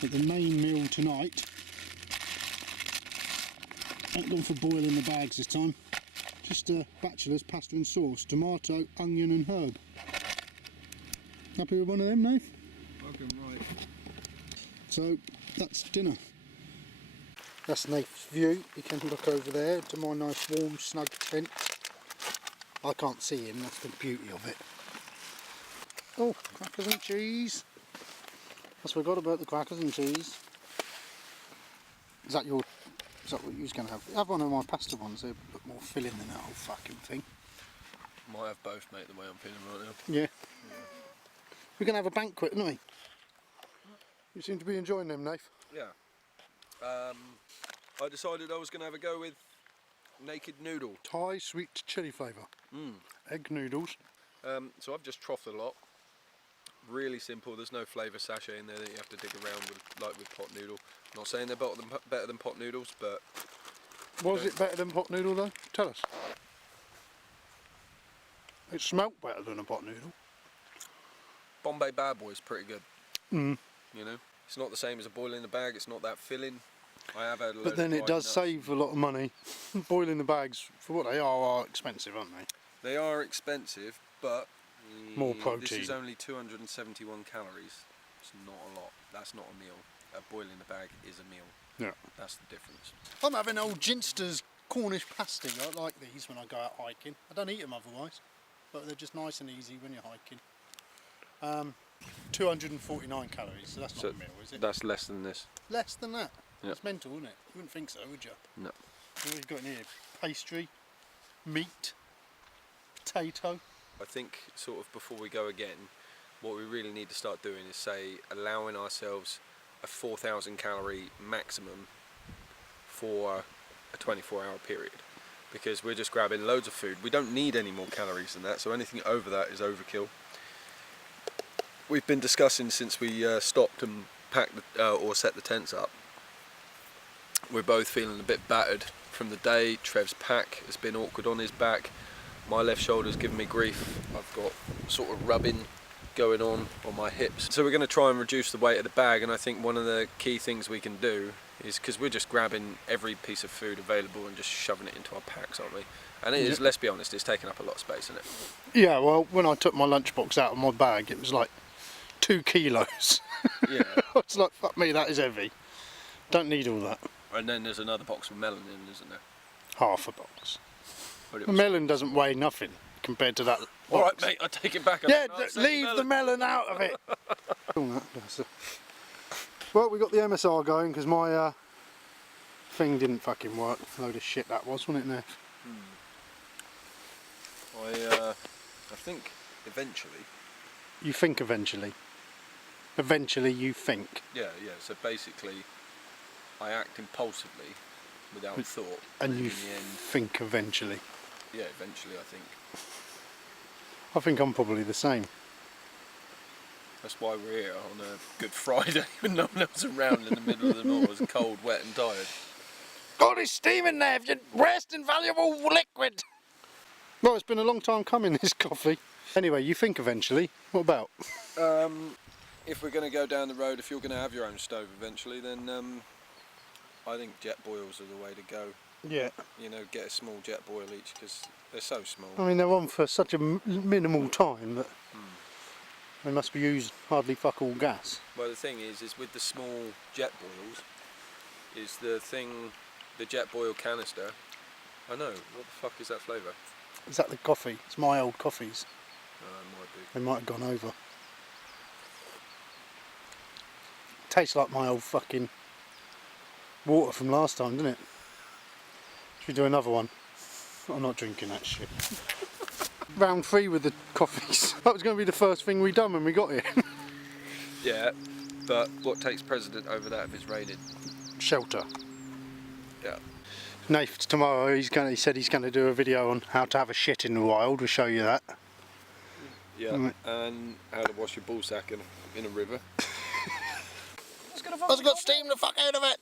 But the main meal tonight. Ain't gone for boiling the bags this time. Just a bachelor's pasta and sauce. Tomato, onion and herb. Happy with one of them, Nath? Fucking right. So that's dinner. That's Nath's view. You can look over there to my nice warm snug tent. I can't see him, that's the beauty of it. Oh, crackers and cheese. That's what I forgot about the crackers and cheese. Is that what you was going to have? Have one of my pasta ones, they look more filling than that whole fucking thing. Might have both, mate, the way I'm feeling right now. Yeah. We're going to have a banquet, aren't we? You seem to be enjoying them, Nath. Yeah. I decided I was going to have a go with naked noodle. Thai sweet chilli flavour. Egg noodles. So I've just frothed a lot. Really simple. There's no flavour sachet in there that you have to dig around with, like with pot noodle. I'm not saying they're better than pot noodles, but Was it better than pot noodle though? Tell us. It smelt better than a pot noodle. Bombay Bad Boy is pretty good. Mm. You know, it's not the same as a boil in the bag. It's not that filling. I have had a load But then of it does nuts. save a lot of money. Boiling the bags, for what they are expensive, aren't they? They are expensive, but More this protein. is only 271 calories. It's not a lot. That's not a meal. A boil in the bag is a meal. Yeah. That's the difference. I'm having old Ginster's Cornish pasty. I like these when I go out hiking. I don't eat them otherwise, but they're just nice and easy when you're hiking. 249 calories, so that's not a meal, is it? That's less than this. Less than that? Yeah. It's mental, isn't it? You wouldn't think so, would you? No. What have you got in here? Pastry, meat, potato. I think sort of before we go again, what we really need to start doing is say allowing ourselves a 4,000 calorie maximum for a 24-hour period, because we're just grabbing loads of food. We don't need any more calories than that, so anything over that is overkill. We've been discussing since we stopped and packed or set the tents up. We're both feeling a bit battered from the day. Trev's pack has been awkward on his back. My left shoulder's giving me grief. I've got sort of rubbing going on my hips. So we're going to try and reduce the weight of the bag, and I think one of the key things we can do is, because we're just grabbing every piece of food available and just shoving it into our packs, aren't we? And it is, let's be honest, it's taking up a lot of space, isn't it? Yeah, well, when I took my lunchbox out of my bag, it was like 2 kilos. Yeah. I was like, fuck me, that is heavy. Don't need all that. And then there's another box of melon in, isn't there? Half a box. But it The was- melon doesn't weigh nothing compared to that box. All right, mate, I take it back. I Yeah, didn't know, leave the melon out of it. Well, we got the MSR going because my thing didn't fucking work. Load of shit that was, wasn't it, Neff? I think eventually. You think eventually. Eventually you think. Yeah. So basically, I act impulsively, without thought. And in you the end, think eventually. yeah, eventually I think. I think I'm probably the same. That's why we're here on a Good Friday when no one else around in the middle of the moors, cold, wet and tired. God, it's steaming there, you waste invaluable liquid. Well, it's been a long time coming, this coffee. Anyway, you think eventually. What about? If we're going to go down the road, if you're going to have your own stove eventually, then I think jet boils are the way to go. Yeah. You know, get a small jet boil each, because they're so small. I mean, they're on for such a minimal time that they must be used hardly fuck all gas. Well, the thing is with the small jet boils, is the jet boil canister. I know, what the fuck is that flavour? Is that the coffee? It's my old coffees. Might be. They might have gone over. Tastes like my old fucking water from last time, doesn't it? Should we do another one? I'm not drinking that shit. Round 3 with the coffees. That was going to be the first thing we done when we got here. Yeah, but what takes precedent over that if it's raining? Shelter. Yeah. Nath, tomorrow he said he's going to do a video on how to have a shit in the wild. We'll show you that. Yeah, and how to wash your ball sack in a river. I've got steam the fuck out of it.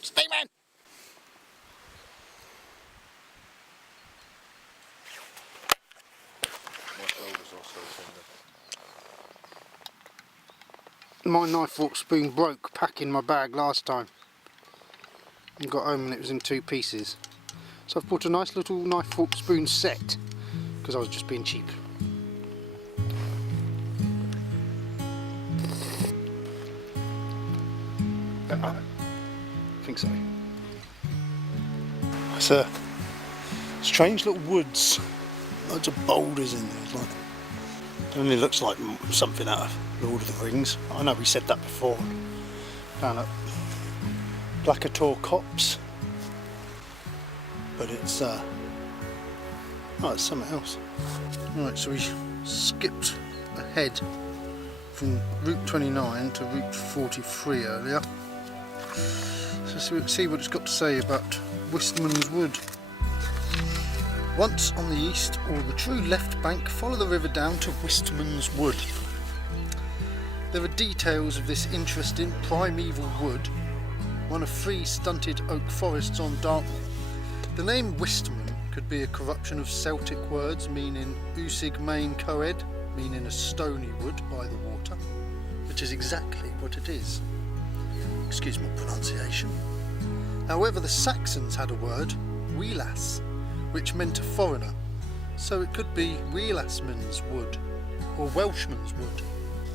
Steaming. My shoulders are so tender. My knife, fork, spoon broke packing my bag last time. I got home and it was in 2 pieces. So I've bought a nice little knife, fork, spoon set because I was just being cheap. I think so. It's a strange little woods. Loads of boulders in there. It's like, it only looks like something out of Lord of the Rings. I know we said that before. Down at Blackatour Copse. But it's it's something else. Right, so we skipped ahead from Route 29 to Route 43 earlier. So see what it's got to say about Wistman's Wood. Once on the east or the true left bank, follow the river down to Wistman's Wood. There are details of this interesting primeval wood, one of 3 stunted oak forests on Dartmoor. The name Wistman could be a corruption of Celtic words meaning Usig Main Coed, meaning a stony wood by the water, which is exactly what it is. Excuse my pronunciation. However, the Saxons had a word, Wheelas, which meant a foreigner, so it could be Wheelasman's Wood, or Welshman's Wood,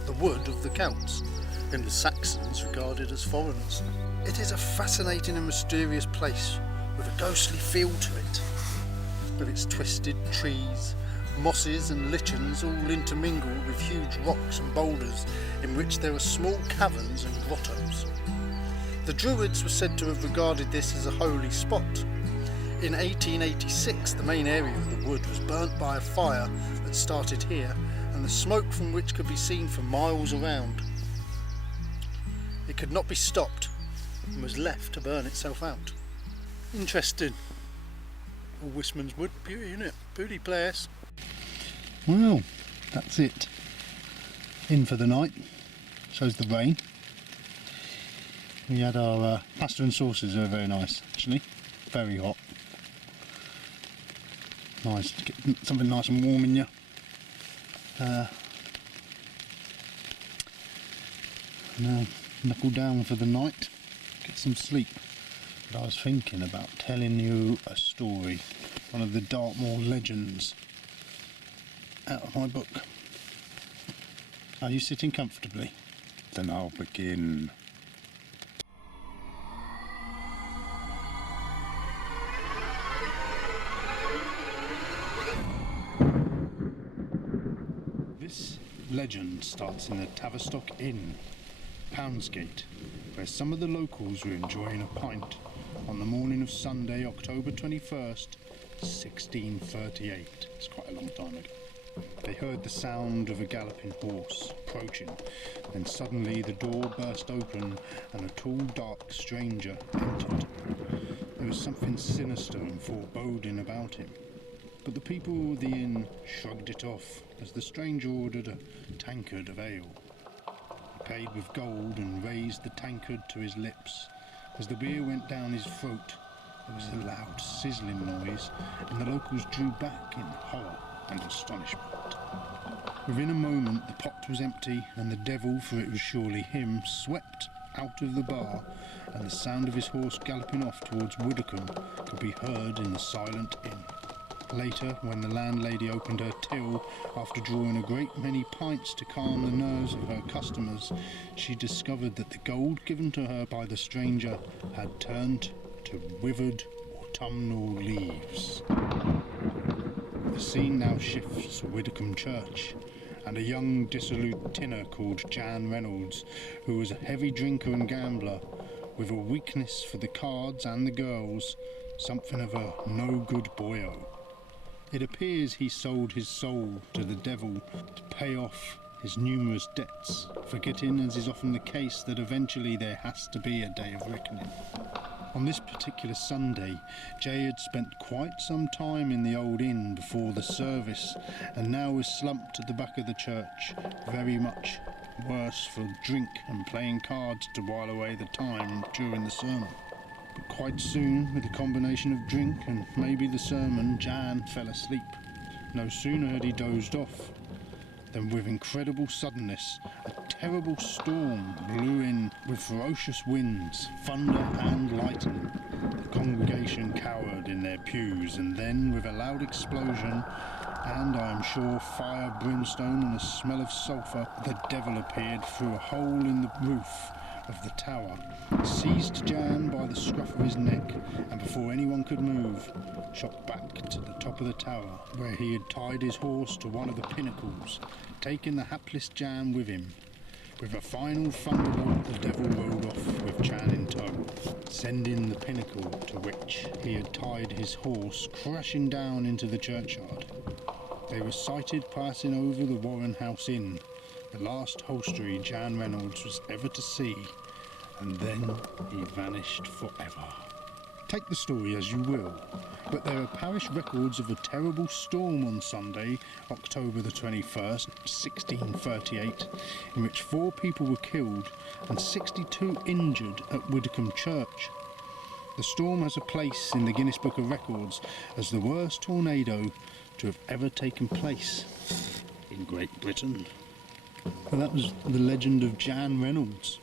the wood of the Celts, whom the Saxons regarded as foreigners. It is a fascinating and mysterious place with a ghostly feel to it, with its twisted trees, mosses and lichens all intermingled with huge rocks and boulders in which there are small caverns and grottos. The Druids were said to have regarded this as a holy spot. In 1886 the main area of the wood was burnt by a fire that started here, and the smoke from which could be seen for miles around. It could not be stopped and was left to burn itself out. Interesting. All Wistman's Wood, beauty, innit? Beauty place. Well, that's it. In for the night. Shows the rain. We had our pasta and sauces, they were very nice actually. Very hot. Nice to get something nice and warm in you. Now knuckle down for the night, get some sleep. But I was thinking about telling you a story, one of the Dartmoor legends, out of my book. Are you sitting comfortably? Then I'll begin. This legend starts in the Tavistock Inn, Poundsgate, where some of the locals were enjoying a pint on the morning of Sunday, October 21st, 1638. It's quite a long time ago. They heard the sound of a galloping horse approaching, then suddenly the door burst open and a tall, dark stranger entered. There was something sinister and foreboding about him, but the people of the inn shrugged it off as the stranger ordered a tankard of ale. He paid with gold and raised the tankard to his lips. As the beer went down his throat, there was a loud sizzling noise, and the locals drew back in horror and astonishment. Within a moment the pot was empty, and the devil, for it was surely him, swept out of the bar, and the sound of his horse galloping off towards Widdicombe could be heard in the silent inn. Later, when the landlady opened her till, after drawing a great many pints to calm the nerves of her customers, she discovered that the gold given to her by the stranger had turned to withered autumnal leaves. The scene now shifts to Widdicombe Church, and a young dissolute tinner called Jan Reynolds, who was a heavy drinker and gambler, with a weakness for the cards and the girls, something of a no-good boyo. It appears he sold his soul to the devil to pay off his numerous debts, forgetting, as is often the case, that eventually there has to be a day of reckoning. On this particular Sunday, Jay had spent quite some time in the old inn before the service, and now was slumped at the back of the church, very much worse for drink and playing cards to while away the time during the sermon. But quite soon, with a combination of drink and maybe the sermon, Jan fell asleep. No sooner had he dozed off than with incredible suddenness a terrible storm blew in with ferocious winds, thunder and lightning. The congregation cowered in their pews, and then with a loud explosion and, I am sure, fire, brimstone and a smell of sulphur, the devil appeared through a hole in the roof of the tower, seized Jan by the scruff of his neck, and before anyone could move, shot back to the top of the tower, where he had tied his horse to one of the pinnacles, taking the hapless Jan with him. With a final thunderbolt, the devil rode off with Jan in tow, sending the pinnacle to which he had tied his horse crashing down into the churchyard. They were sighted passing over the Warren House Inn, the last hostelry Jan Reynolds was ever to see, and then he vanished forever. Take the story as you will, but there are parish records of a terrible storm on Sunday, October the 21st, 1638, in which 4 people were killed and 62 injured at Widdicombe Church. The storm has a place in the Guinness Book of Records as the worst tornado to have ever taken place in Great Britain. And that was the legend of Jan Reynolds.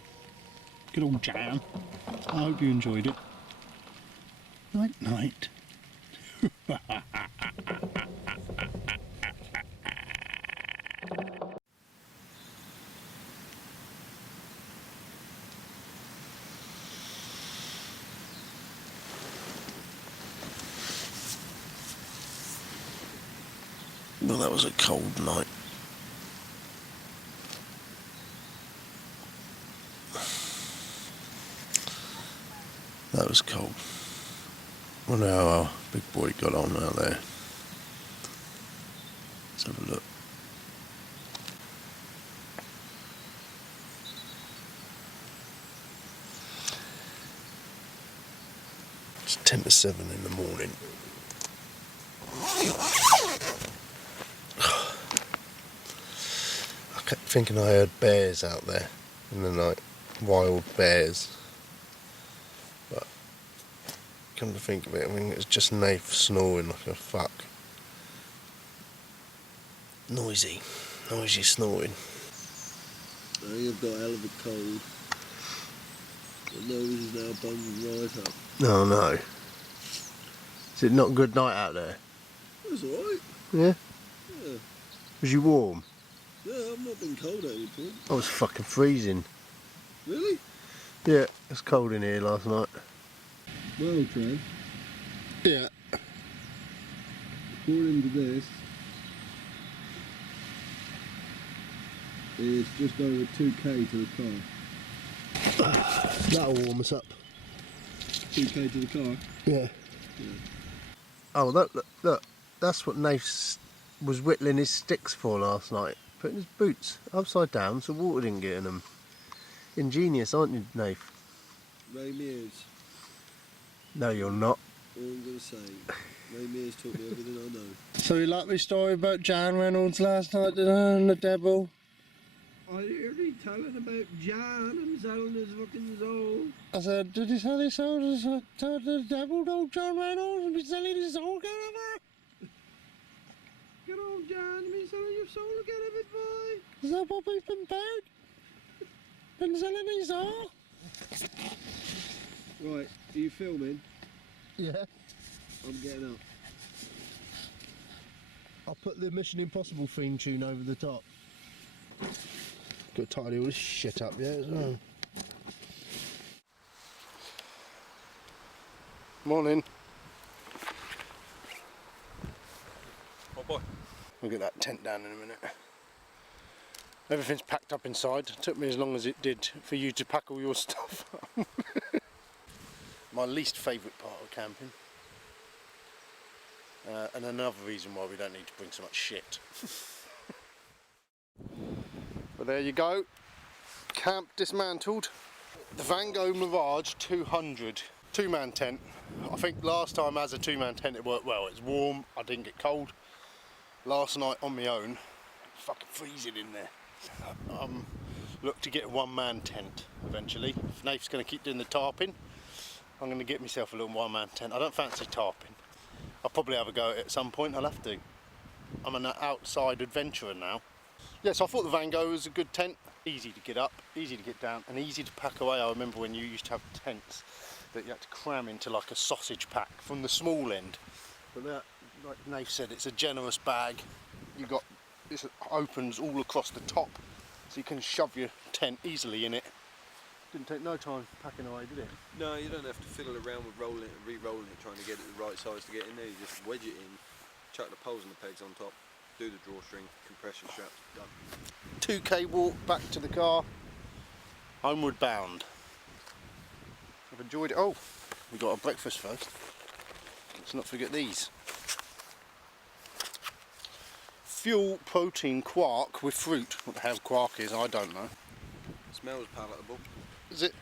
Good old Jan. I hope you enjoyed it. Night, night. Well, that was a cold night. That was cold. Wonder how our big boy got on out there. Let's have a look. It's 10 to 7 in the morning. I kept thinking I heard bears out there in the night. Wild bears. But come to think of it, I mean, it's just Nath snoring like a fuck. Noisy snoring. I've got a hell of a cold. My nose is now bunged right up. Oh no. Is it not a good night out there? That's alright. Yeah? Yeah. Was you warm? Yeah, I've not been cold at any point. I was fucking freezing. Really? Yeah, it was cold in here last night. Well, Trev, Yeah. according to this, it's just over 2k to the car. That'll warm us up. 2k to the car? Yeah. Oh, look, that's what Nath was whittling his sticks for last night. Putting his boots upside down so water didn't get in them. Ingenious, aren't you, Nath? Ray Mears. No, you're not. All I'm going to say, Ray Mears taught me everything I know. So you like my story about Jan Reynolds last night, did I, and the devil? I heard he telling about Jan and selling his fucking soul. I said, did he sell his soul to the devil, old John Reynolds, and be selling his soul, get over? Get on, Jan, you've been selling your soul again, big boy. Is that what we've been paid? Been selling his soul? Right, are you filming? Yeah. I'm getting up. I'll put the Mission Impossible theme tune over the top. Got to tidy all this shit up, yeah, as well. Morning. Oh boy. We'll get that tent down in a minute. Everything's packed up inside. It took me as long as it did for you to pack all your stuff up. My least favourite part of camping. And another reason why we don't need to bring so much shit. But there you go. Camp dismantled. The Vango Mirage 200 two-man tent. I think last time as a two-man tent it worked well. It's warm, I didn't get cold. Last night on my own, fucking freezing in there. Look to get a one-man tent eventually. If Nath's going to keep doing the tarping, I'm going to get myself a little one-man tent. I don't fancy tarping. I'll probably have a go at it at some point, I'll have to. I'm an outside adventurer now. Yeah, so I thought the Vango was a good tent. Easy to get up, easy to get down, and easy to pack away. I remember when you used to have tents that you had to cram into like a sausage pack from the small end. But that, like Nath said, it's a generous bag. You got, this opens all across the top, so you can shove your tent easily in it. Didn't take no time packing away, did it? No, you don't have to fiddle around with rolling it and re-rolling it, trying to get it the right size to get in there. You just wedge it in, chuck the poles and the pegs on top, do the drawstring, compression straps, done. 2k walk back to the car, homeward bound. I've enjoyed it. Oh, we got our breakfast first. Let's not forget these. fuel protein quark with fruit. What the hell quark is, I don't know. Smells palatable. Is it?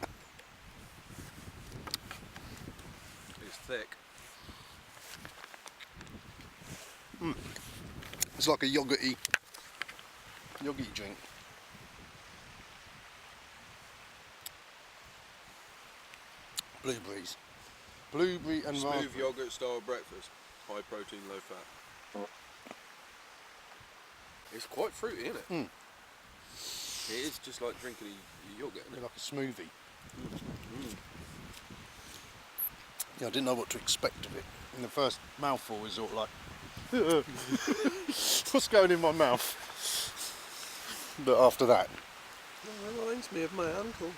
It's thick. It's like a yoghurty drink. Blueberries. Blueberry and Smooth raspberry. yogurt style breakfast. High protein, low fat. It's quite fruity, isn't it? It is just like drinking a yogurt, isn't it? Like a smoothie. Yeah, I didn't know what to expect of it. In the first mouthful was sort of like, what's going in my mouth? But after that, It reminds me of my uncle.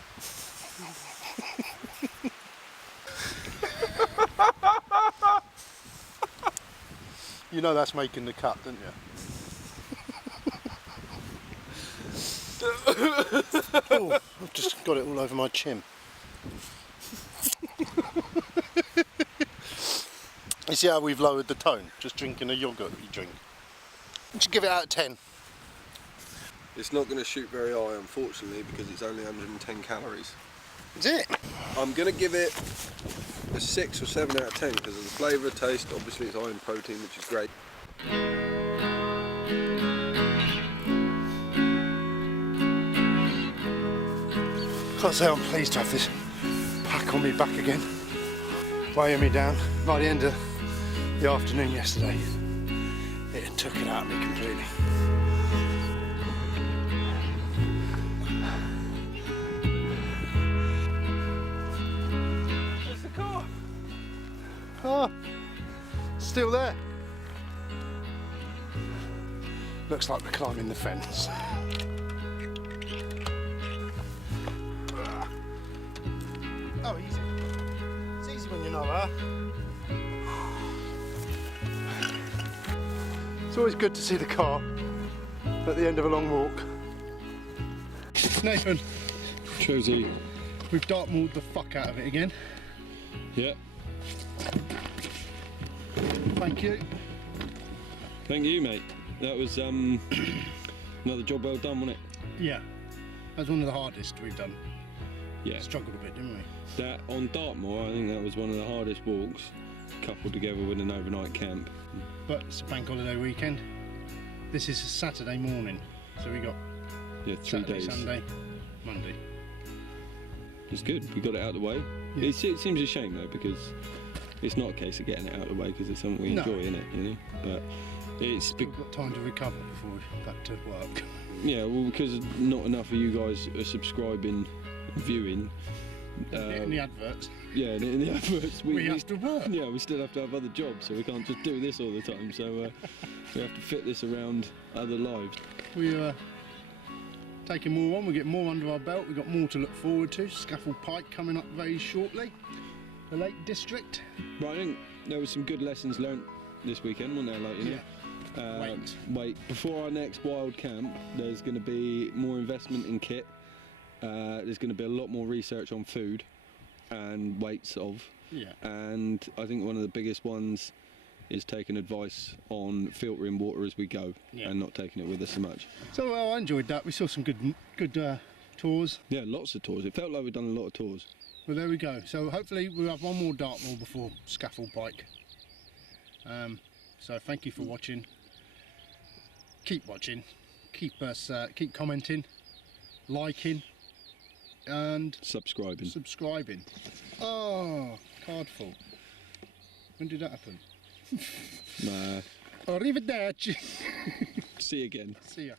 you know that's making the cut, don't you? Oh, I've just got it all over my chin. You see how we've lowered the tone? Just drinking a yoghurt drink. You should give it out of 10. It's not going to shoot very high, unfortunately, because it's only 110 calories. Is it? I'm going to give it a 6 or 7 out of 10 because of the flavour, taste. Obviously, it's high in protein, which is great. Can't say I'm pleased to have this pack on me back again, weighing me down. By the end of the afternoon yesterday, it had took it out of me completely. Where's the car? Ah, still there. Looks like we're climbing the fence. Oh, easy. It's easy when you know her. It's always good to see the car at the end of a long walk. Nathan, Josie. we've Dartmoored the fuck out of it again. Yeah. Thank you. Thank you, mate. That was another job well done, wasn't it? Yeah, that was one of the hardest we've done. Yeah. Struggled a bit, didn't we? That on Dartmoor, I think that was one of the hardest walks, coupled together with an overnight camp. But it's a bank holiday weekend. This is a Saturday morning, so we got Yeah, 3 Saturday, days. Sunday, Monday. It's good. We got it out of the way. Yeah. It seems a shame though, because it's not a case of getting it out of the way because it's something we No. enjoy, innit? You know. But it's We've got time to recover before we're back to work. yeah, well, because not enough of you guys are subscribing, and viewing. In the adverts, Yeah, in the adverts we have to work. Yeah, we still have to have other jobs, so we can't just do this all the time. So we have to fit this around other lives. We're taking more on, we get more under our belt, we've got more to look forward to. Scaffold Pike coming up very shortly. The Lake District. Right, I think there was some good lessons learnt this weekend, wasn't there? Like, you know, wait. Before our next wild camp, there's going to be more investment in kit. There's going to be a lot more research on food and weights of. Yeah. And I think one of the biggest ones is taking advice on filtering water as we go and not taking it with us so much. So well, I enjoyed that. We saw some good tours. Yeah, lots of tours. It felt like we'd done a lot of tours. Well, there we go. So hopefully we'll have one more Dartmoor before Scaffold Pike. So thank you for watching. Keep watching. Keep commenting, liking, and Subscribing. Oh, card full. When did that happen? Nah. Arrivederci. See you again. See ya.